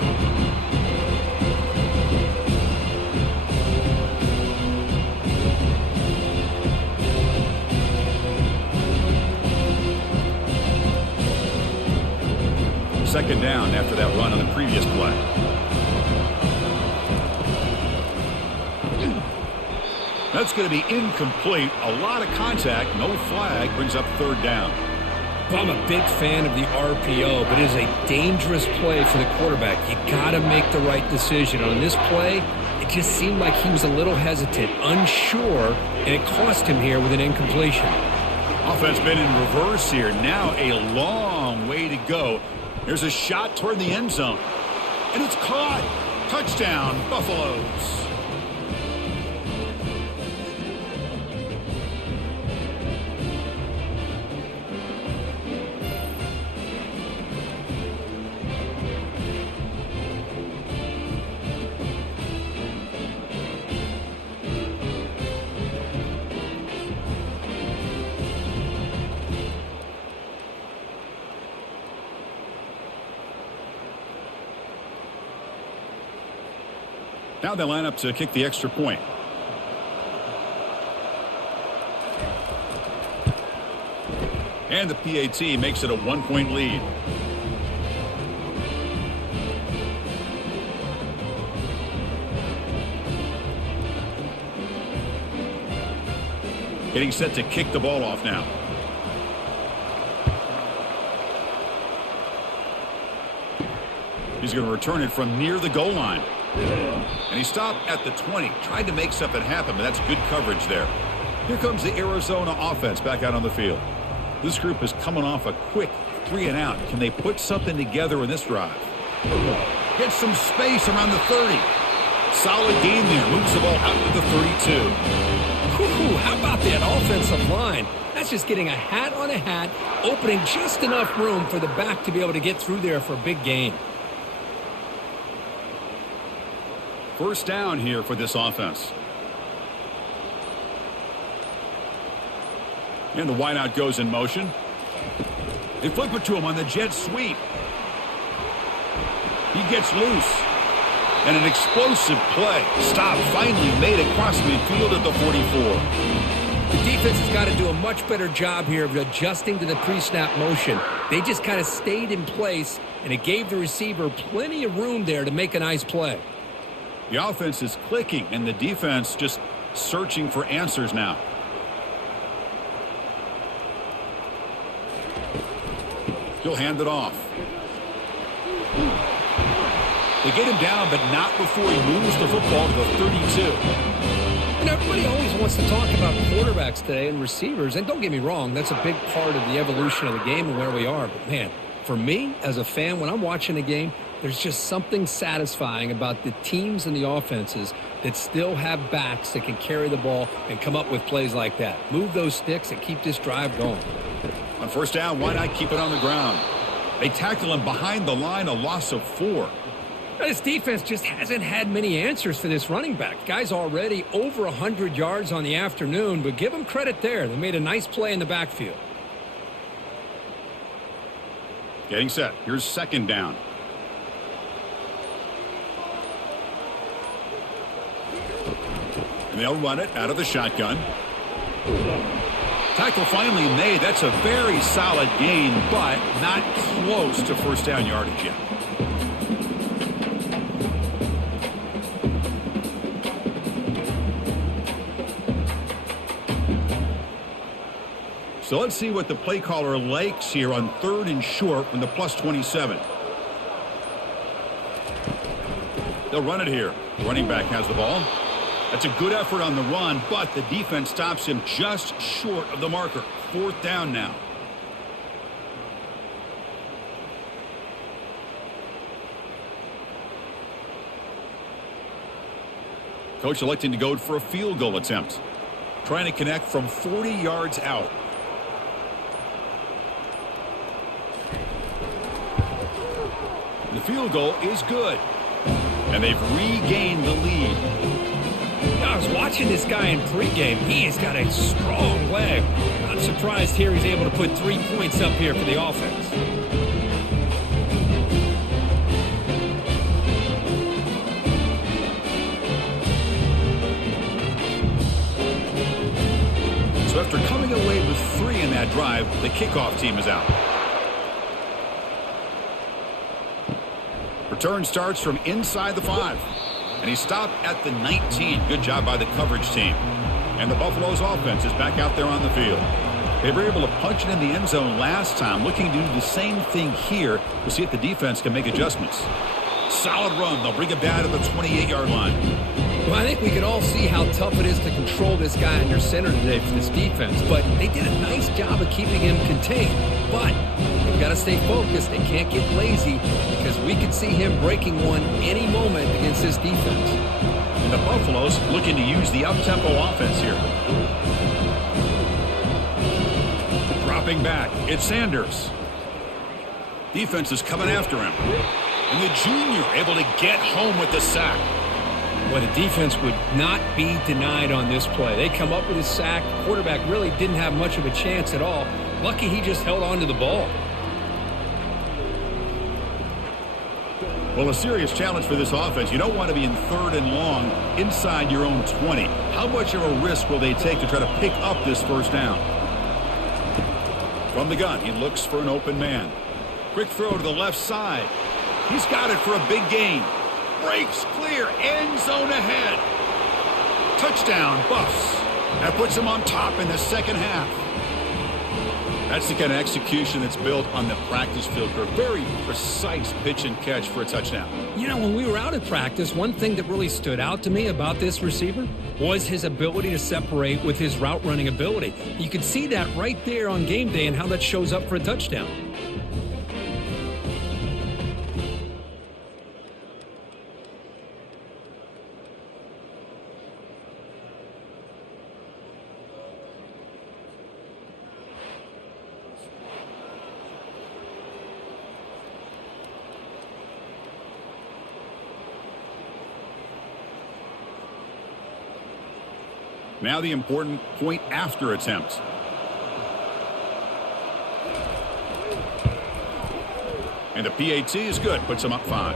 Second down after that run on the previous play. That's going to be incomplete. A lot of contact. No flag. Brings up 3rd down. Well, I'm a big fan of the RPO, but it is a dangerous play for the quarterback. You got to make the right decision. On this play, it just seemed like he was a little hesitant, unsure, and it cost him here with an incompletion. Offense been in reverse here. Now a long way to go. There's a shot toward the end zone. And it's caught. Touchdown, Buffaloes. Now they line up to kick the extra point. And the PAT makes it a 1-point lead. Getting set to kick the ball off now. He's going to return it from near the goal line. And he stopped at the 20. Tried to make something happen, but that's good coverage there. Here comes the Arizona offense back out on the field. This group is coming off a quick 3-and-out. Can they put something together in this drive? Get some space around the 30. Solid game there. Moves the ball out to the 32. Whew, how about that offensive line? That's just getting a hat on a hat, opening just enough room for the back to be able to get through there for a big gain. First down here for this offense. And the wideout goes in motion. They flip it to him on the jet sweep. He gets loose. And an explosive play. Stop finally made across midfield at the 44. The defense has got to do a much better job here of adjusting to the pre-snap motion. They just kind of stayed in place, and it gave the receiver plenty of room there to make a nice play. The offense is clicking, and the defense just searching for answers now. He'll hand it off. They get him down, but not before he moves the football to the 32. And everybody always wants to talk about quarterbacks today and receivers. And don't get me wrong, that's a big part of the evolution of the game and where we are. But, man, for me as a fan, when I'm watching a game, there's just something satisfying about the teams and the offenses that still have backs that can carry the ball and come up with plays like that. Move those sticks and keep this drive going. On first down, why not keep it on the ground? They tackle him behind the line, a loss of 4. This defense just hasn't had many answers for this running back. Guy's already over 100 yards on the afternoon, but give him credit there. They made a nice play in the backfield. Getting set. Here's second down. And they'll run it out of the shotgun. Tackle finally made. That's a very solid gain, but not close to first down yardage yet. So let's see what the play caller likes here on 3rd and short from the +27. They'll run it here. The running back has the ball. That's a good effort on the run, but the defense stops him just short of the marker. 4th down now. Coach electing to go for a field goal attempt. Trying to connect from 40 yards out. The field goal is good. And they've regained the lead. I was watching this guy in pregame. He has got a strong leg. Not surprised here he's able to put 3 points up here for the offense. So after coming away with 3 in that drive, the kickoff team is out. Return starts from inside the 5. And he stopped at the 19. Good job by the coverage team. And the Buffalo's offense is back out there on the field. They were able to punch it in the end zone last time. Looking to do the same thing here to see if the defense can make adjustments. Solid run. They'll bring it down to the 28-yard line. Well, I think we can all see how tough it is to control this guy under center today for this defense. But they did a nice job of keeping him contained. But they've got to stay focused. They can't get lazy because we could see him breaking one any moment against this defense. And the Buffaloes looking to use the up-tempo offense here. Dropping back. It's Sanders. Defense is coming after him. And the junior able to get home with the sack. Well, the defense would not be denied on this play. They come up with a sack. The quarterback really didn't have much of a chance at all. Lucky he just held on to the ball. Well, a serious challenge for this offense. You don't want to be in 3rd and long inside your own 20. How much of a risk will they take to try to pick up this first down? From the gun, he looks for an open man. Quick throw to the left side. He's got it for a big gain. Breaks clear, end zone ahead. Touchdown, Buffs. That puts him on top in the second half. That's the kind of execution that's built on the practice field for a very precise pitch and catch for a touchdown. You know, when we were out at practice, one thing that really stood out to me about this receiver was his ability to separate with his route running ability. You could see that right there on game day and how that shows up for a touchdown. Now the important point after attempt. And the PAT is good. Puts him up 5.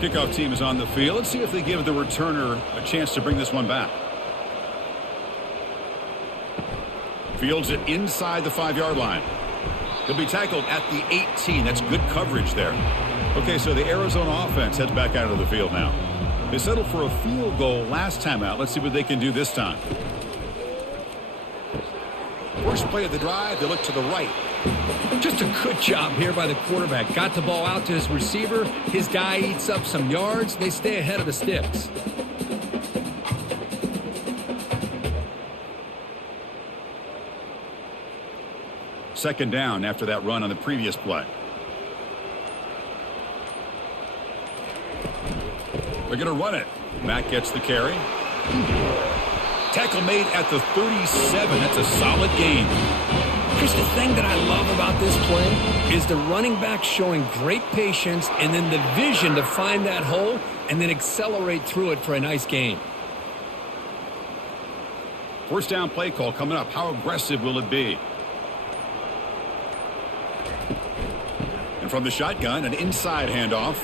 Kickoff team is on the field. Let's see if they give the returner a chance to bring this one back. Fields it inside the 5-yard line. He'll be tackled at the 18. That's good coverage there. Okay, so the Arizona offense heads back out of the field now. They settled for a field goal last time out. Let's see what they can do this time. First play of the drive, they look to the right. Just a good job here by the quarterback. Got the ball out to his receiver. His guy eats up some yards. They stay ahead of the sticks. Second down after that run on the previous play. They're going to run it. Matt gets the carry. Tackle made at the 37. That's a solid gain. Chris, the thing that I love about this play is the running back showing great patience and then the vision to find that hole and then accelerate through it for a nice gain. First down play call coming up. How aggressive will it be? And from the shotgun, an inside handoff.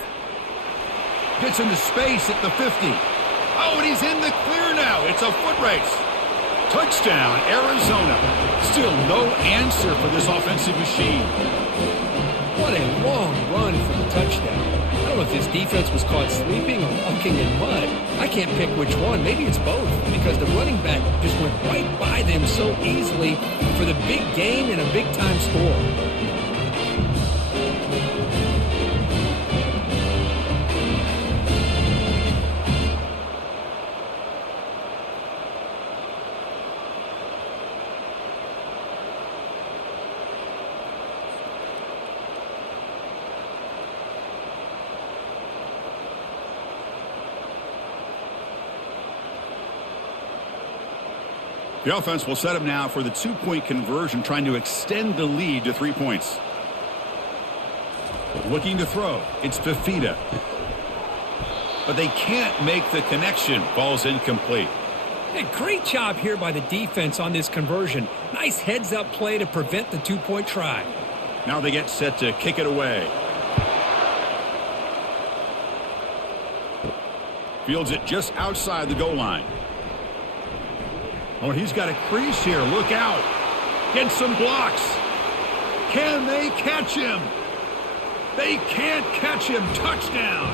Gets into space at the 50. Oh, and he's in the clear now. It's a foot race. Touchdown, Arizona. Still no answer for this offensive machine. What a long run for the touchdown. I don't know if this defense was caught sleeping or walking in mud. I can't pick which one. Maybe it's both because the running back just went right by them so easily for the big gain and a big-time score. The offense will set up now for the 2-point conversion, trying to extend the lead to 3 points. Looking to throw. It's Fafita. But they can't make the connection. Ball's incomplete. Hey, great job here by the defense on this conversion. Nice heads-up play to prevent the 2-point try. Now they get set to kick it away. Fields it just outside the goal line. Oh, he's got a crease here. Look out. Get some blocks. Can they catch him? They can't catch him. Touchdown.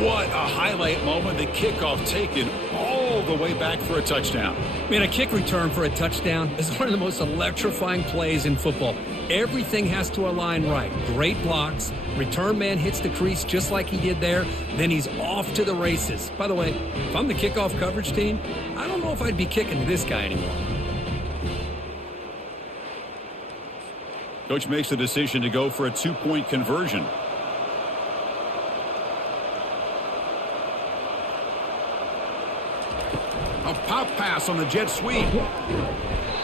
What a highlight moment. The kickoff taken all the way back for a touchdown. Man, a kick return for a touchdown is one of the most electrifying plays in football. Everything has to align right. Great blocks. Return man hits the crease just like he did there. Then he's off to the races. By the way, if I'm the kickoff coverage team, I don't know if I'd be kicking to this guy anymore. Coach makes the decision to go for a 2-point conversion. A pop pass on the jet sweep.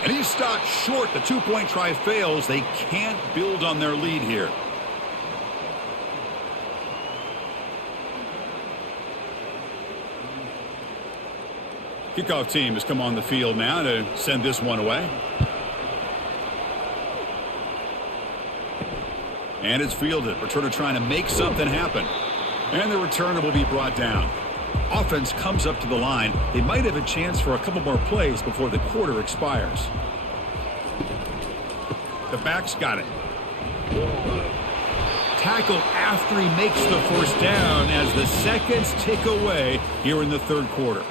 And he's stopped short. The 2-point try fails. They can't build on their lead here. Kickoff team has come on the field now to send this one away. And it's fielded. Returner trying to make something happen. And the returner will be brought down. Offense comes up to the line. They might have a chance for a couple more plays before the quarter expires. The back's got it. tackle after he makes the first down as the seconds tick away here in the third quarter.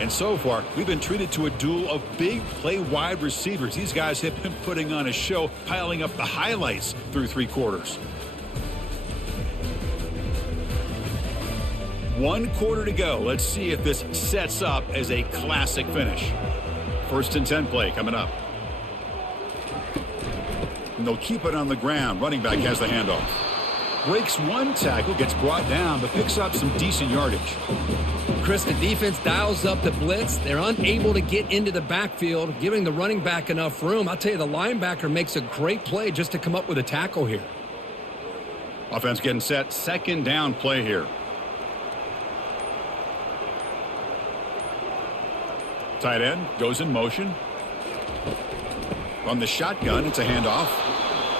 And so far, we've been treated to a duel of big play wide receivers. These guys have been putting on a show, piling up the highlights through three quarters. 1 quarter to go. Let's see if this sets up as a classic finish. 1st and 10 play coming up. And they'll keep it on the ground. Running back has the handoff. Breaks one tackle, gets brought down, but picks up some decent yardage. Chris, the defense dials up the blitz. They're unable to get into the backfield, giving the running back enough room. I'll tell you, the linebacker makes a great play just to come up with a tackle here. Offense getting set. 2nd down play here. Tight end goes in motion. On the shotgun, it's a handoff.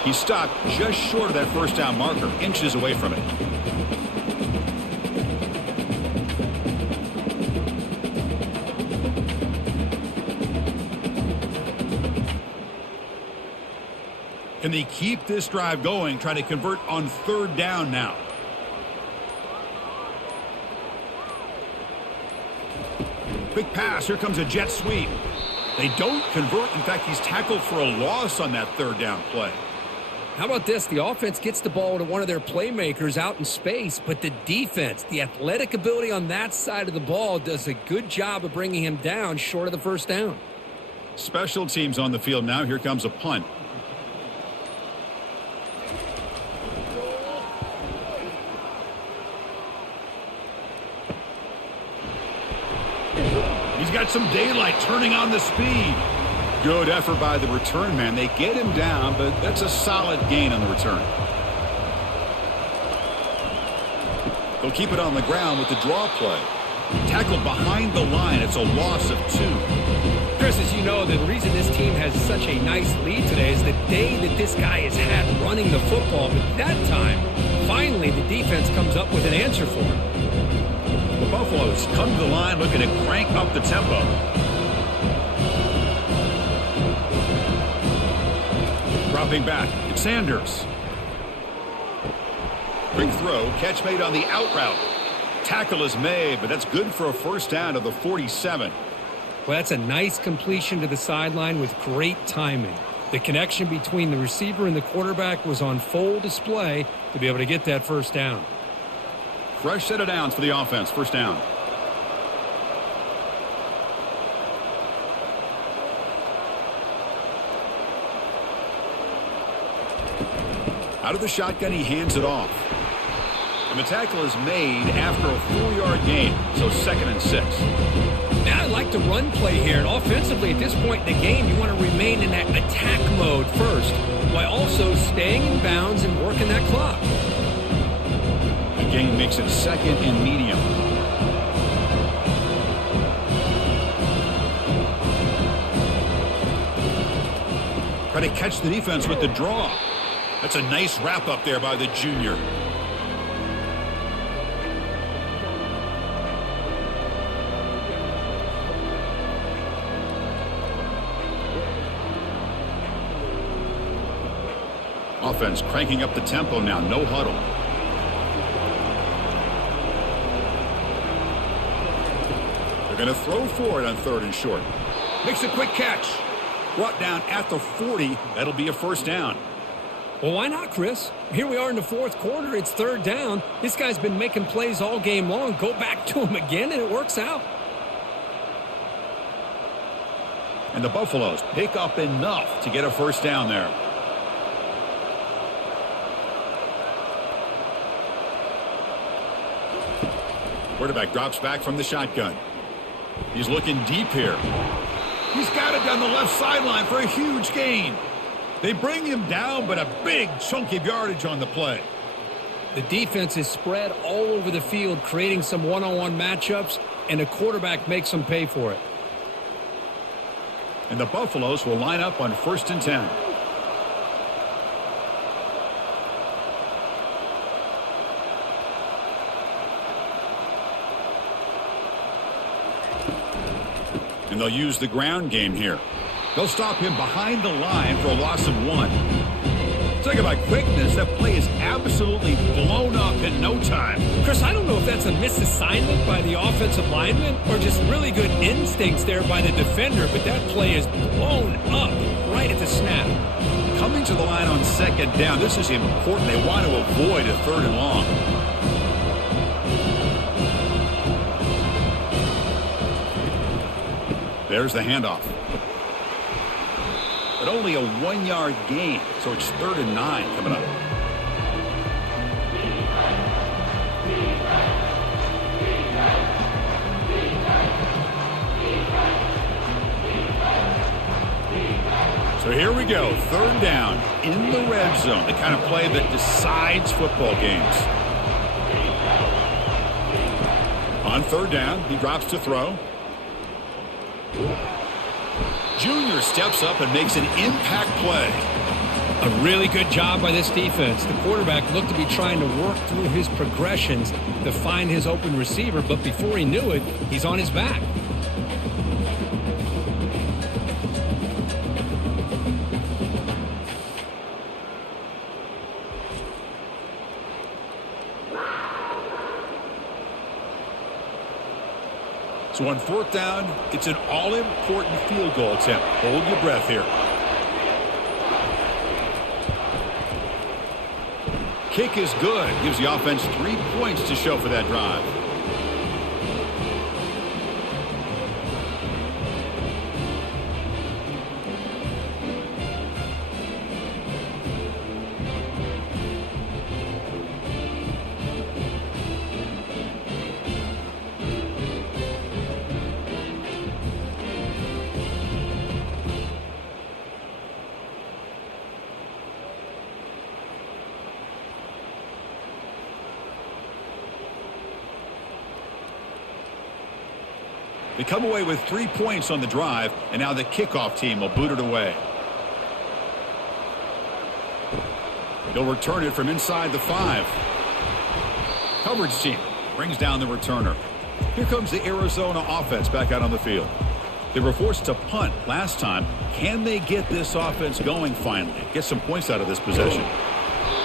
He's stopped just short of that first down marker, inches away from it. Can they keep this drive going, trying to convert on 3rd down now? Quick pass. Here comes a jet sweep. They don't convert. In fact, he's tackled for a loss on that 3rd down play. How about this? The offense gets the ball to one of their playmakers out in space, but the defense, the athletic ability on that side of the ball, does a good job of bringing him down short of the first down. Special teams on the field now. Here comes a punt. He's got some daylight, turning on the speed. Good effort by the return man. They get him down, but that's a solid gain on the return. They'll keep it on the ground with the draw play. Tackled behind the line. It's a loss of 2. Chris, as you know, the reason this team has such a nice lead today is the day that this guy has had running the football. But that time, finally, the defense comes up with an answer for him. The Buffaloes come to the line looking to crank up the tempo. Dropping back, it's Sanders. Quick throw, catch made on the out route. Tackle is made, but that's good for a first down to the 47. Well, that's a nice completion to the sideline with great timing. The connection between the receiver and the quarterback was on full display to be able to get that first down. Fresh set of downs for the offense, first down. Out of the shotgun, he hands it off. And the tackle is made after a 4-yard gain, so 2nd and 6. Now, I like the run play here. And offensively, at this point in the game, you want to remain in that attack mode first, while also staying in bounds and working that clock. The gain makes it 2nd and medium. Try to catch the defense with the draw. That's a nice wrap up there by the junior. Offense cranking up the tempo now, no huddle. They're going to throw for it on 3rd and short. Makes a quick catch. Brought down at the 40. That'll be a first down. Well, why not, Chris? Here we are in the 4th quarter. It's 3rd down. This guy's been making plays all game long. Go back to him again, and it works out. And the Buffaloes pick up enough to get a first down there. Quarterback drops back from the shotgun. He's looking deep here. He's got it down the left sideline for a huge gain. They bring him down, but a big chunk of yardage on the play. The defense is spread all over the field, creating some one-on-one matchups, and the quarterback makes them pay for it. And the Buffaloes will line up on 1st and 10. And they'll use the ground game here. They'll stop him behind the line for a loss of 1. Talk about quickness. That play is absolutely blown up in no time. Chris, I don't know if that's a misassignment by the offensive lineman or just really good instincts there by the defender, but that play is blown up right at the snap. Coming to the line on second down, this is important. They want to avoid a 3rd and long. There's the handoff. But only a 1-yard gain, so it's 3rd and 9 coming up. So here we go, 3rd down in the red zone, the kind of play that decides football games. On 3rd down, he drops to throw. Junior steps up and makes an impact play. A really good job by this defense. The quarterback looked to be trying to work through his progressions to find his open receiver, but before he knew it, he's on his back. So on 4th down, it's an all-important field goal attempt. Hold your breath here. Kick is good. Gives the offense 3 points to show for that drive. They come away with 3 points on the drive, and now the kickoff team will boot it away. They'll return it from inside the 5. Coverage team brings down the returner. Here comes the Arizona offense back out on the field. They were forced to punt last time. Can they get this offense going finally? Get some points out of this possession.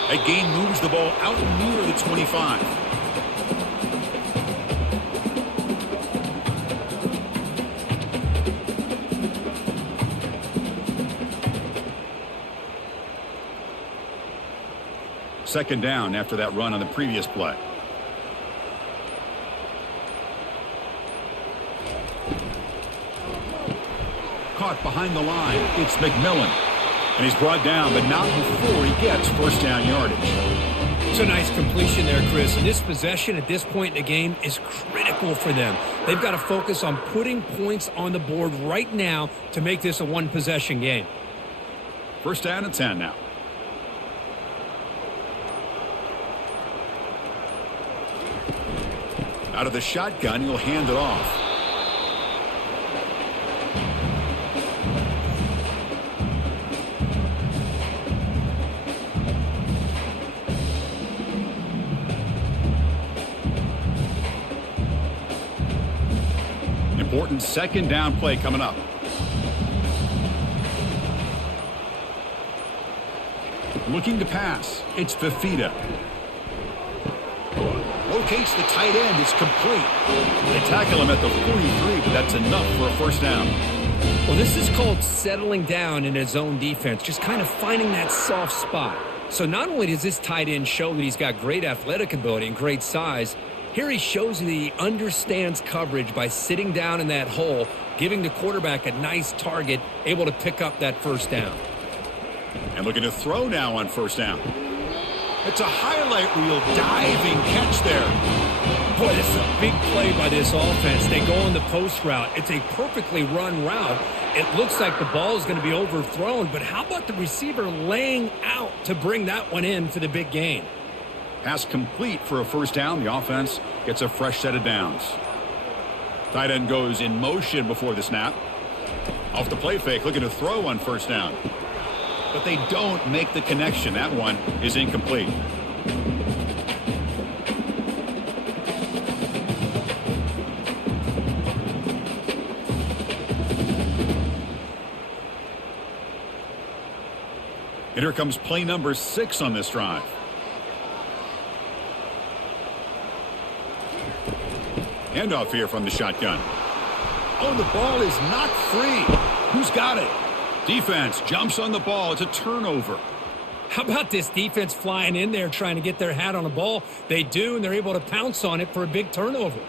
That gain moves the ball out near the 25. Second down after that run on the previous play. Caught behind the line. It's McMillan. And he's brought down, but not before he gets first down yardage. It's a nice completion there, Chris. This possession at this point in the game is critical for them. They've got to focus on putting points on the board right now to make this a one-possession game. First down and 10 now. Out of the shotgun, he'll hand it off. Important second down play coming up. Looking to pass. It's Fafita. Locates the tight end. It's complete. They tackle him at the 43, but that's enough for a first down. Well, this is called settling down in his zone defense, just kind of finding that soft spot. So not only does this tight end show that he's got great athletic ability and great size, here he shows that he understands coverage by sitting down in that hole, giving the quarterback a nice target, able to pick up that first down. And looking to throw now on first down. It's a highlight reel diving catch there. Boy, this is a big play by this offense. They go on the post route. It's a perfectly run route. It looks like the ball is going to be overthrown, but how about the receiver laying out to bring that one in for the big gain? Pass complete for a first down. The offense gets a fresh set of downs. Tight end goes in motion before the snap. Off the play fake, looking to throw on first down. But they don't make the connection. That one is incomplete. And here comes play number 6 on this drive. Handoff here from the shotgun. Oh, the ball is not free. Who's got it? Defense jumps on the ball. It's a turnover. How about this defense flying in there trying to get their hat on the ball? They do, and they're able to pounce on it for a big turnover.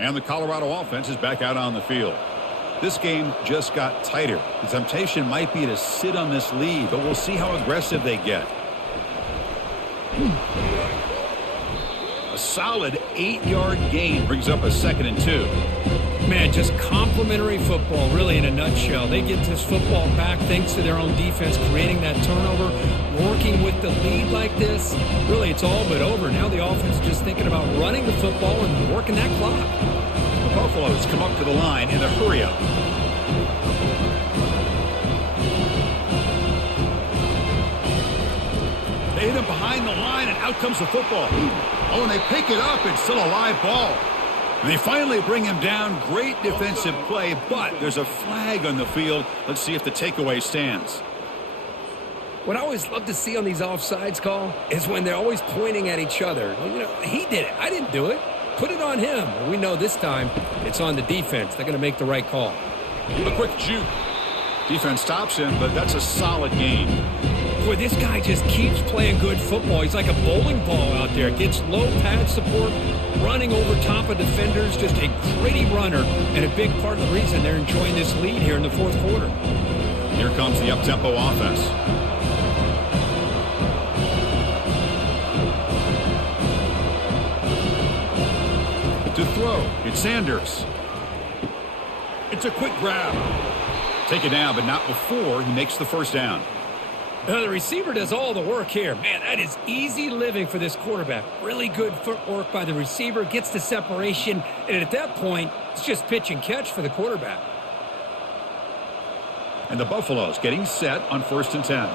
And the Colorado offense is back out on the field. This game just got tighter. The temptation might be to sit on this lead, but we'll see how aggressive they get. A solid 8-yard gain brings up a 2nd and 2. Man, just complimentary football, really, in a nutshell. They get this football back thanks to their own defense, creating that turnover, working with the lead like this. Really, it's all but over. Now the offense is just thinking about running the football and working that clock. The Buffaloes come up to the line in a hurry-up. They hit him behind the line, and out comes the football. Oh, and they pick it up. It's still a live ball. And they finally bring him down. Great defensive play, but there's a flag on the field. Let's see if the takeaway stands. What I always love to see on these offsides call is when they're always pointing at each other. You know, he did it. I didn't do it. Put it on him. We know this time it's on the defense. They're going to make the right call. A quick juke. Defense stops him, but that's a solid gain. Boy, this guy just keeps playing good football. He's like a bowling ball out there. Gets low pad support, running over top of defenders. Just a gritty runner, and a big part of the reason they're enjoying this lead here in the 4th quarter. Here comes the up-tempo offense. To throw, it's Sanders. It's a quick grab. Take it down, but not before he makes the first down. The receiver does all the work here. Man, that is easy living for this quarterback. Really good footwork by the receiver, gets the separation, and at that point, it's just pitch and catch for the quarterback. And the Buffaloes getting set on 1st and 10.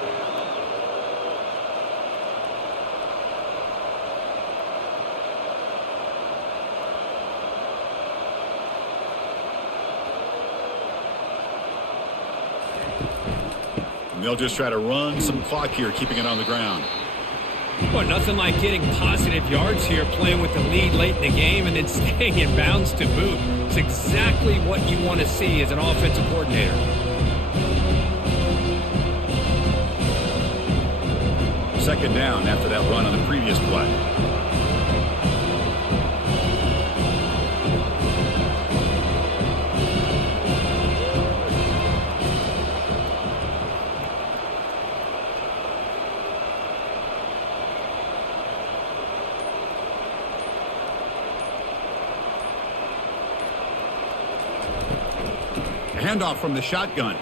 They'll just try to run some clock here, keeping it on the ground. Well, nothing like getting positive yards here, playing with the lead late in the game, and then staying in bounds to boot. It's exactly what you want to see as an offensive coordinator. Second down after that run on the previous play. Handoff from the shotgun.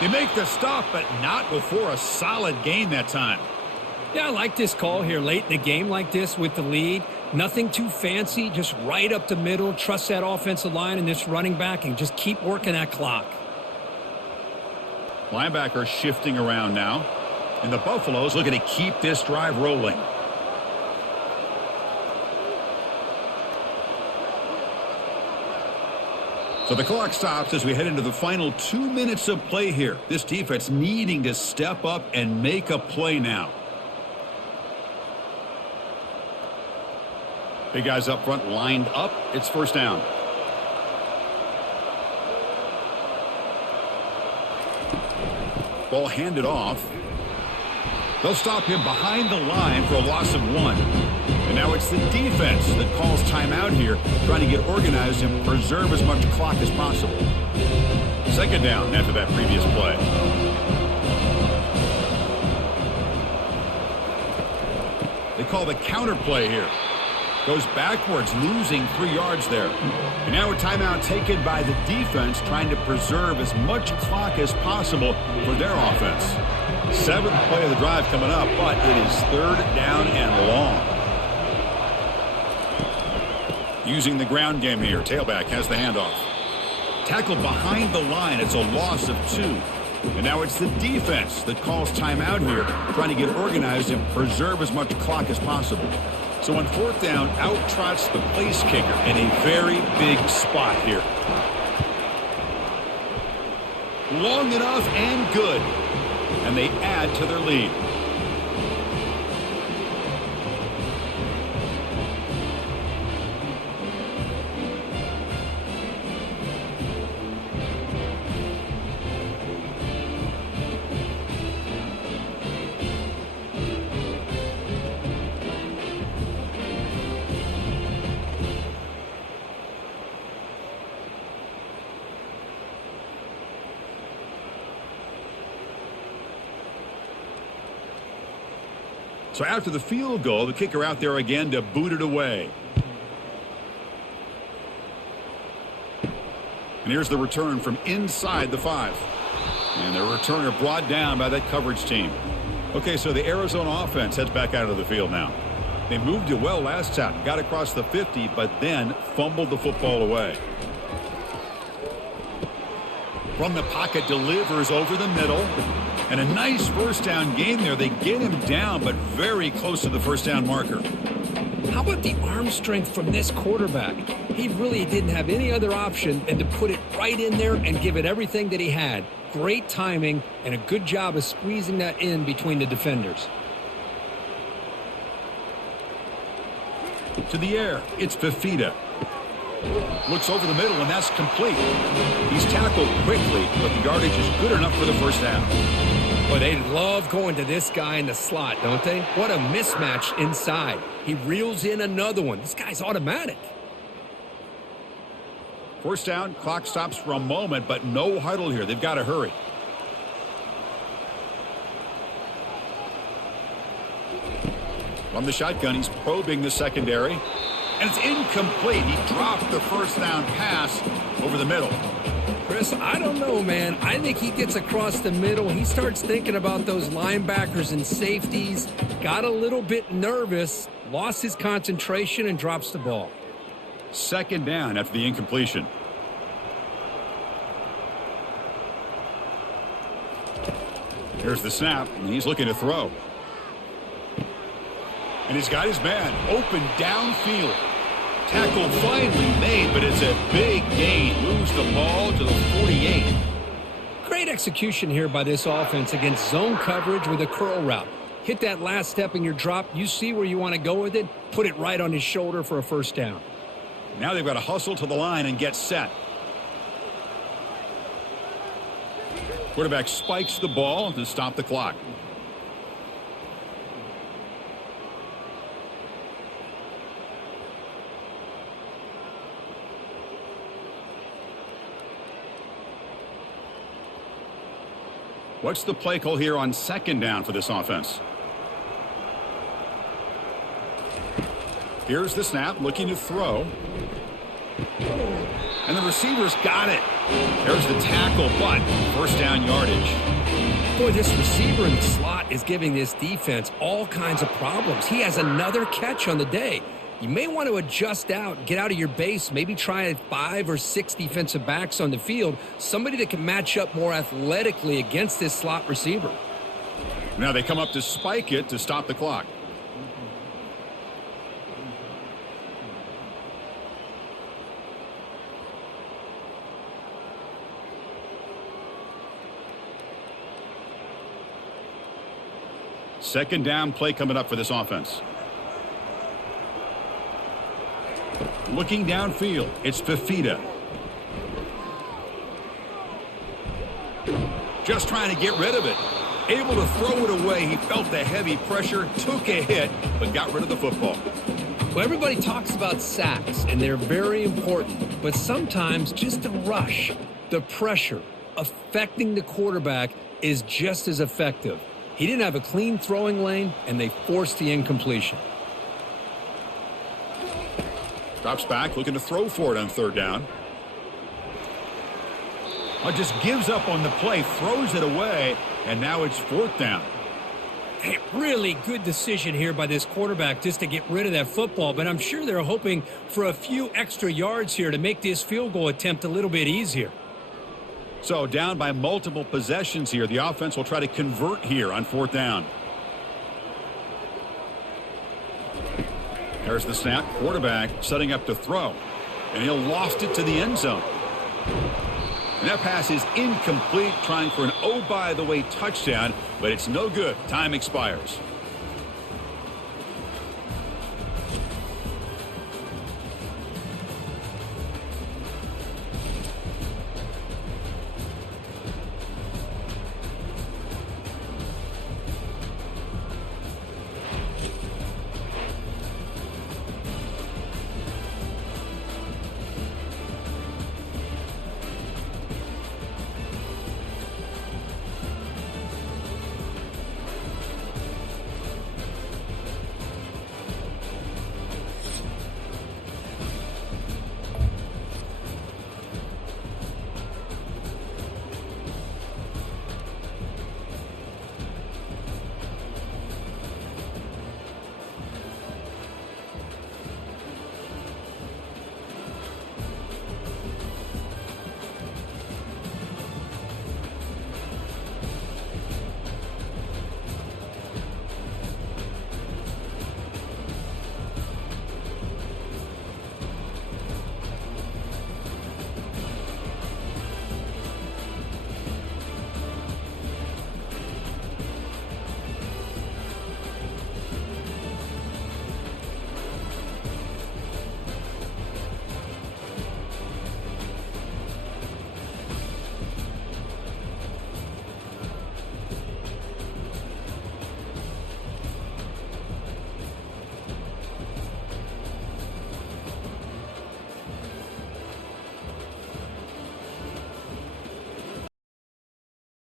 They make the stop, but not before a solid gain that time. Yeah, I like this call here late in the game like this with the lead. Nothing too fancy, just right up the middle. Trust that offensive line and this running back and just keep working that clock. Linebacker shifting around now. And the Buffaloes looking to keep this drive rolling. So the clock stops as we head into the final 2 minutes of play here. This defense needing to step up and make a play now. Big guys up front lined up. It's 1st down. Ball handed off. They'll stop him behind the line for a loss of 1. And now it's the defense that calls timeout here, trying to get organized and preserve as much clock as possible. 2nd down after that previous play. They call the counter play here. Goes backwards, losing 3 yards there. And now a timeout taken by the defense, trying to preserve as much clock as possible for their offense. 7th play of the drive coming up, but it is 3rd down and long. Using the ground game here. Tailback has the handoff. Tackled behind the line. It's a loss of 2. And now it's the defense that calls timeout here, trying to get organized and preserve as much clock as possible. So on fourth down, out trots the place kicker in a very big spot here. Long enough and good. And they add to their lead. So after the field goal, the kicker out there again to boot it away. And here's the return from inside the 5. And the returner brought down by that coverage team. Okay, so the Arizona offense heads back out of the field now. They moved it well last time, got across the 50, but then fumbled the football away. From the pocket, delivers over the middle. And a nice first down gain there. They get him down, but very close to the first down marker. How about the arm strength from this quarterback? He really didn't have any other option than to put it right in there and give it everything that he had. Great timing and a good job of squeezing that in between the defenders. To the air, it's Fifita. Looks over the middle, and that's complete. He's tackled quickly, but the yardage is good enough for the first down. Boy, they love going to this guy in the slot, don't they? What a mismatch inside. He reels in another one. This guy's automatic. First down, clock stops for a moment, but no huddle here. They've got to hurry. From the shotgun, he's probing the secondary. And it's incomplete. He dropped the first down pass over the middle. Chris, I don't know, man. I think he gets across the middle. He starts thinking about those linebackers and safeties. Got a little bit nervous, lost his concentration, and drops the ball. Second down after the incompletion. Here's the snap, and he's looking to throw. And he's got his man open downfield. Tackle finally made, but it's a big gain. Moves the ball to the 48. Great execution here by this offense against zone coverage with a curl route. Hit that last step in your drop. You see where you want to go with it. Put it right on his shoulder for a first down. Now they've got to hustle to the line and get set. Quarterback spikes the ball to stop the clock. What's the play call here on second down for this offense? Here's the snap, looking to throw. And the receiver's got it. There's the tackle, but first down yardage. Boy, this receiver in the slot is giving this defense all kinds of problems. He has another catch on the day. You may want to adjust out, get out of your base, maybe try 5 or 6 defensive backs on the field, somebody that can match up more athletically against this slot receiver. Now they come up to spike it to stop the clock. Second down play coming up for this offense. Looking downfield, it's Fifita. Just trying to get rid of it. Able to throw it away. He felt the heavy pressure, took a hit, but got rid of the football. Well, everybody talks about sacks, and they're very important. But sometimes just the rush, the pressure, affecting the quarterback is just as effective. He didn't have a clean throwing lane, and they forced the incompletion. Drops back, looking to throw for it on third down. Just gives up on the play, throws it away, and now it's fourth down. Hey, really good decision here by this quarterback just to get rid of that football, but I'm sure they're hoping for a few extra yards here to make this field goal attempt a little bit easier. So down by multiple possessions here. The offense will try to convert here on 4th down. There's the snap. Quarterback setting up to throw. And he'll loft it to the end zone. And that pass is incomplete, trying for an oh-by-the-way touchdown, but it's no good. Time expires.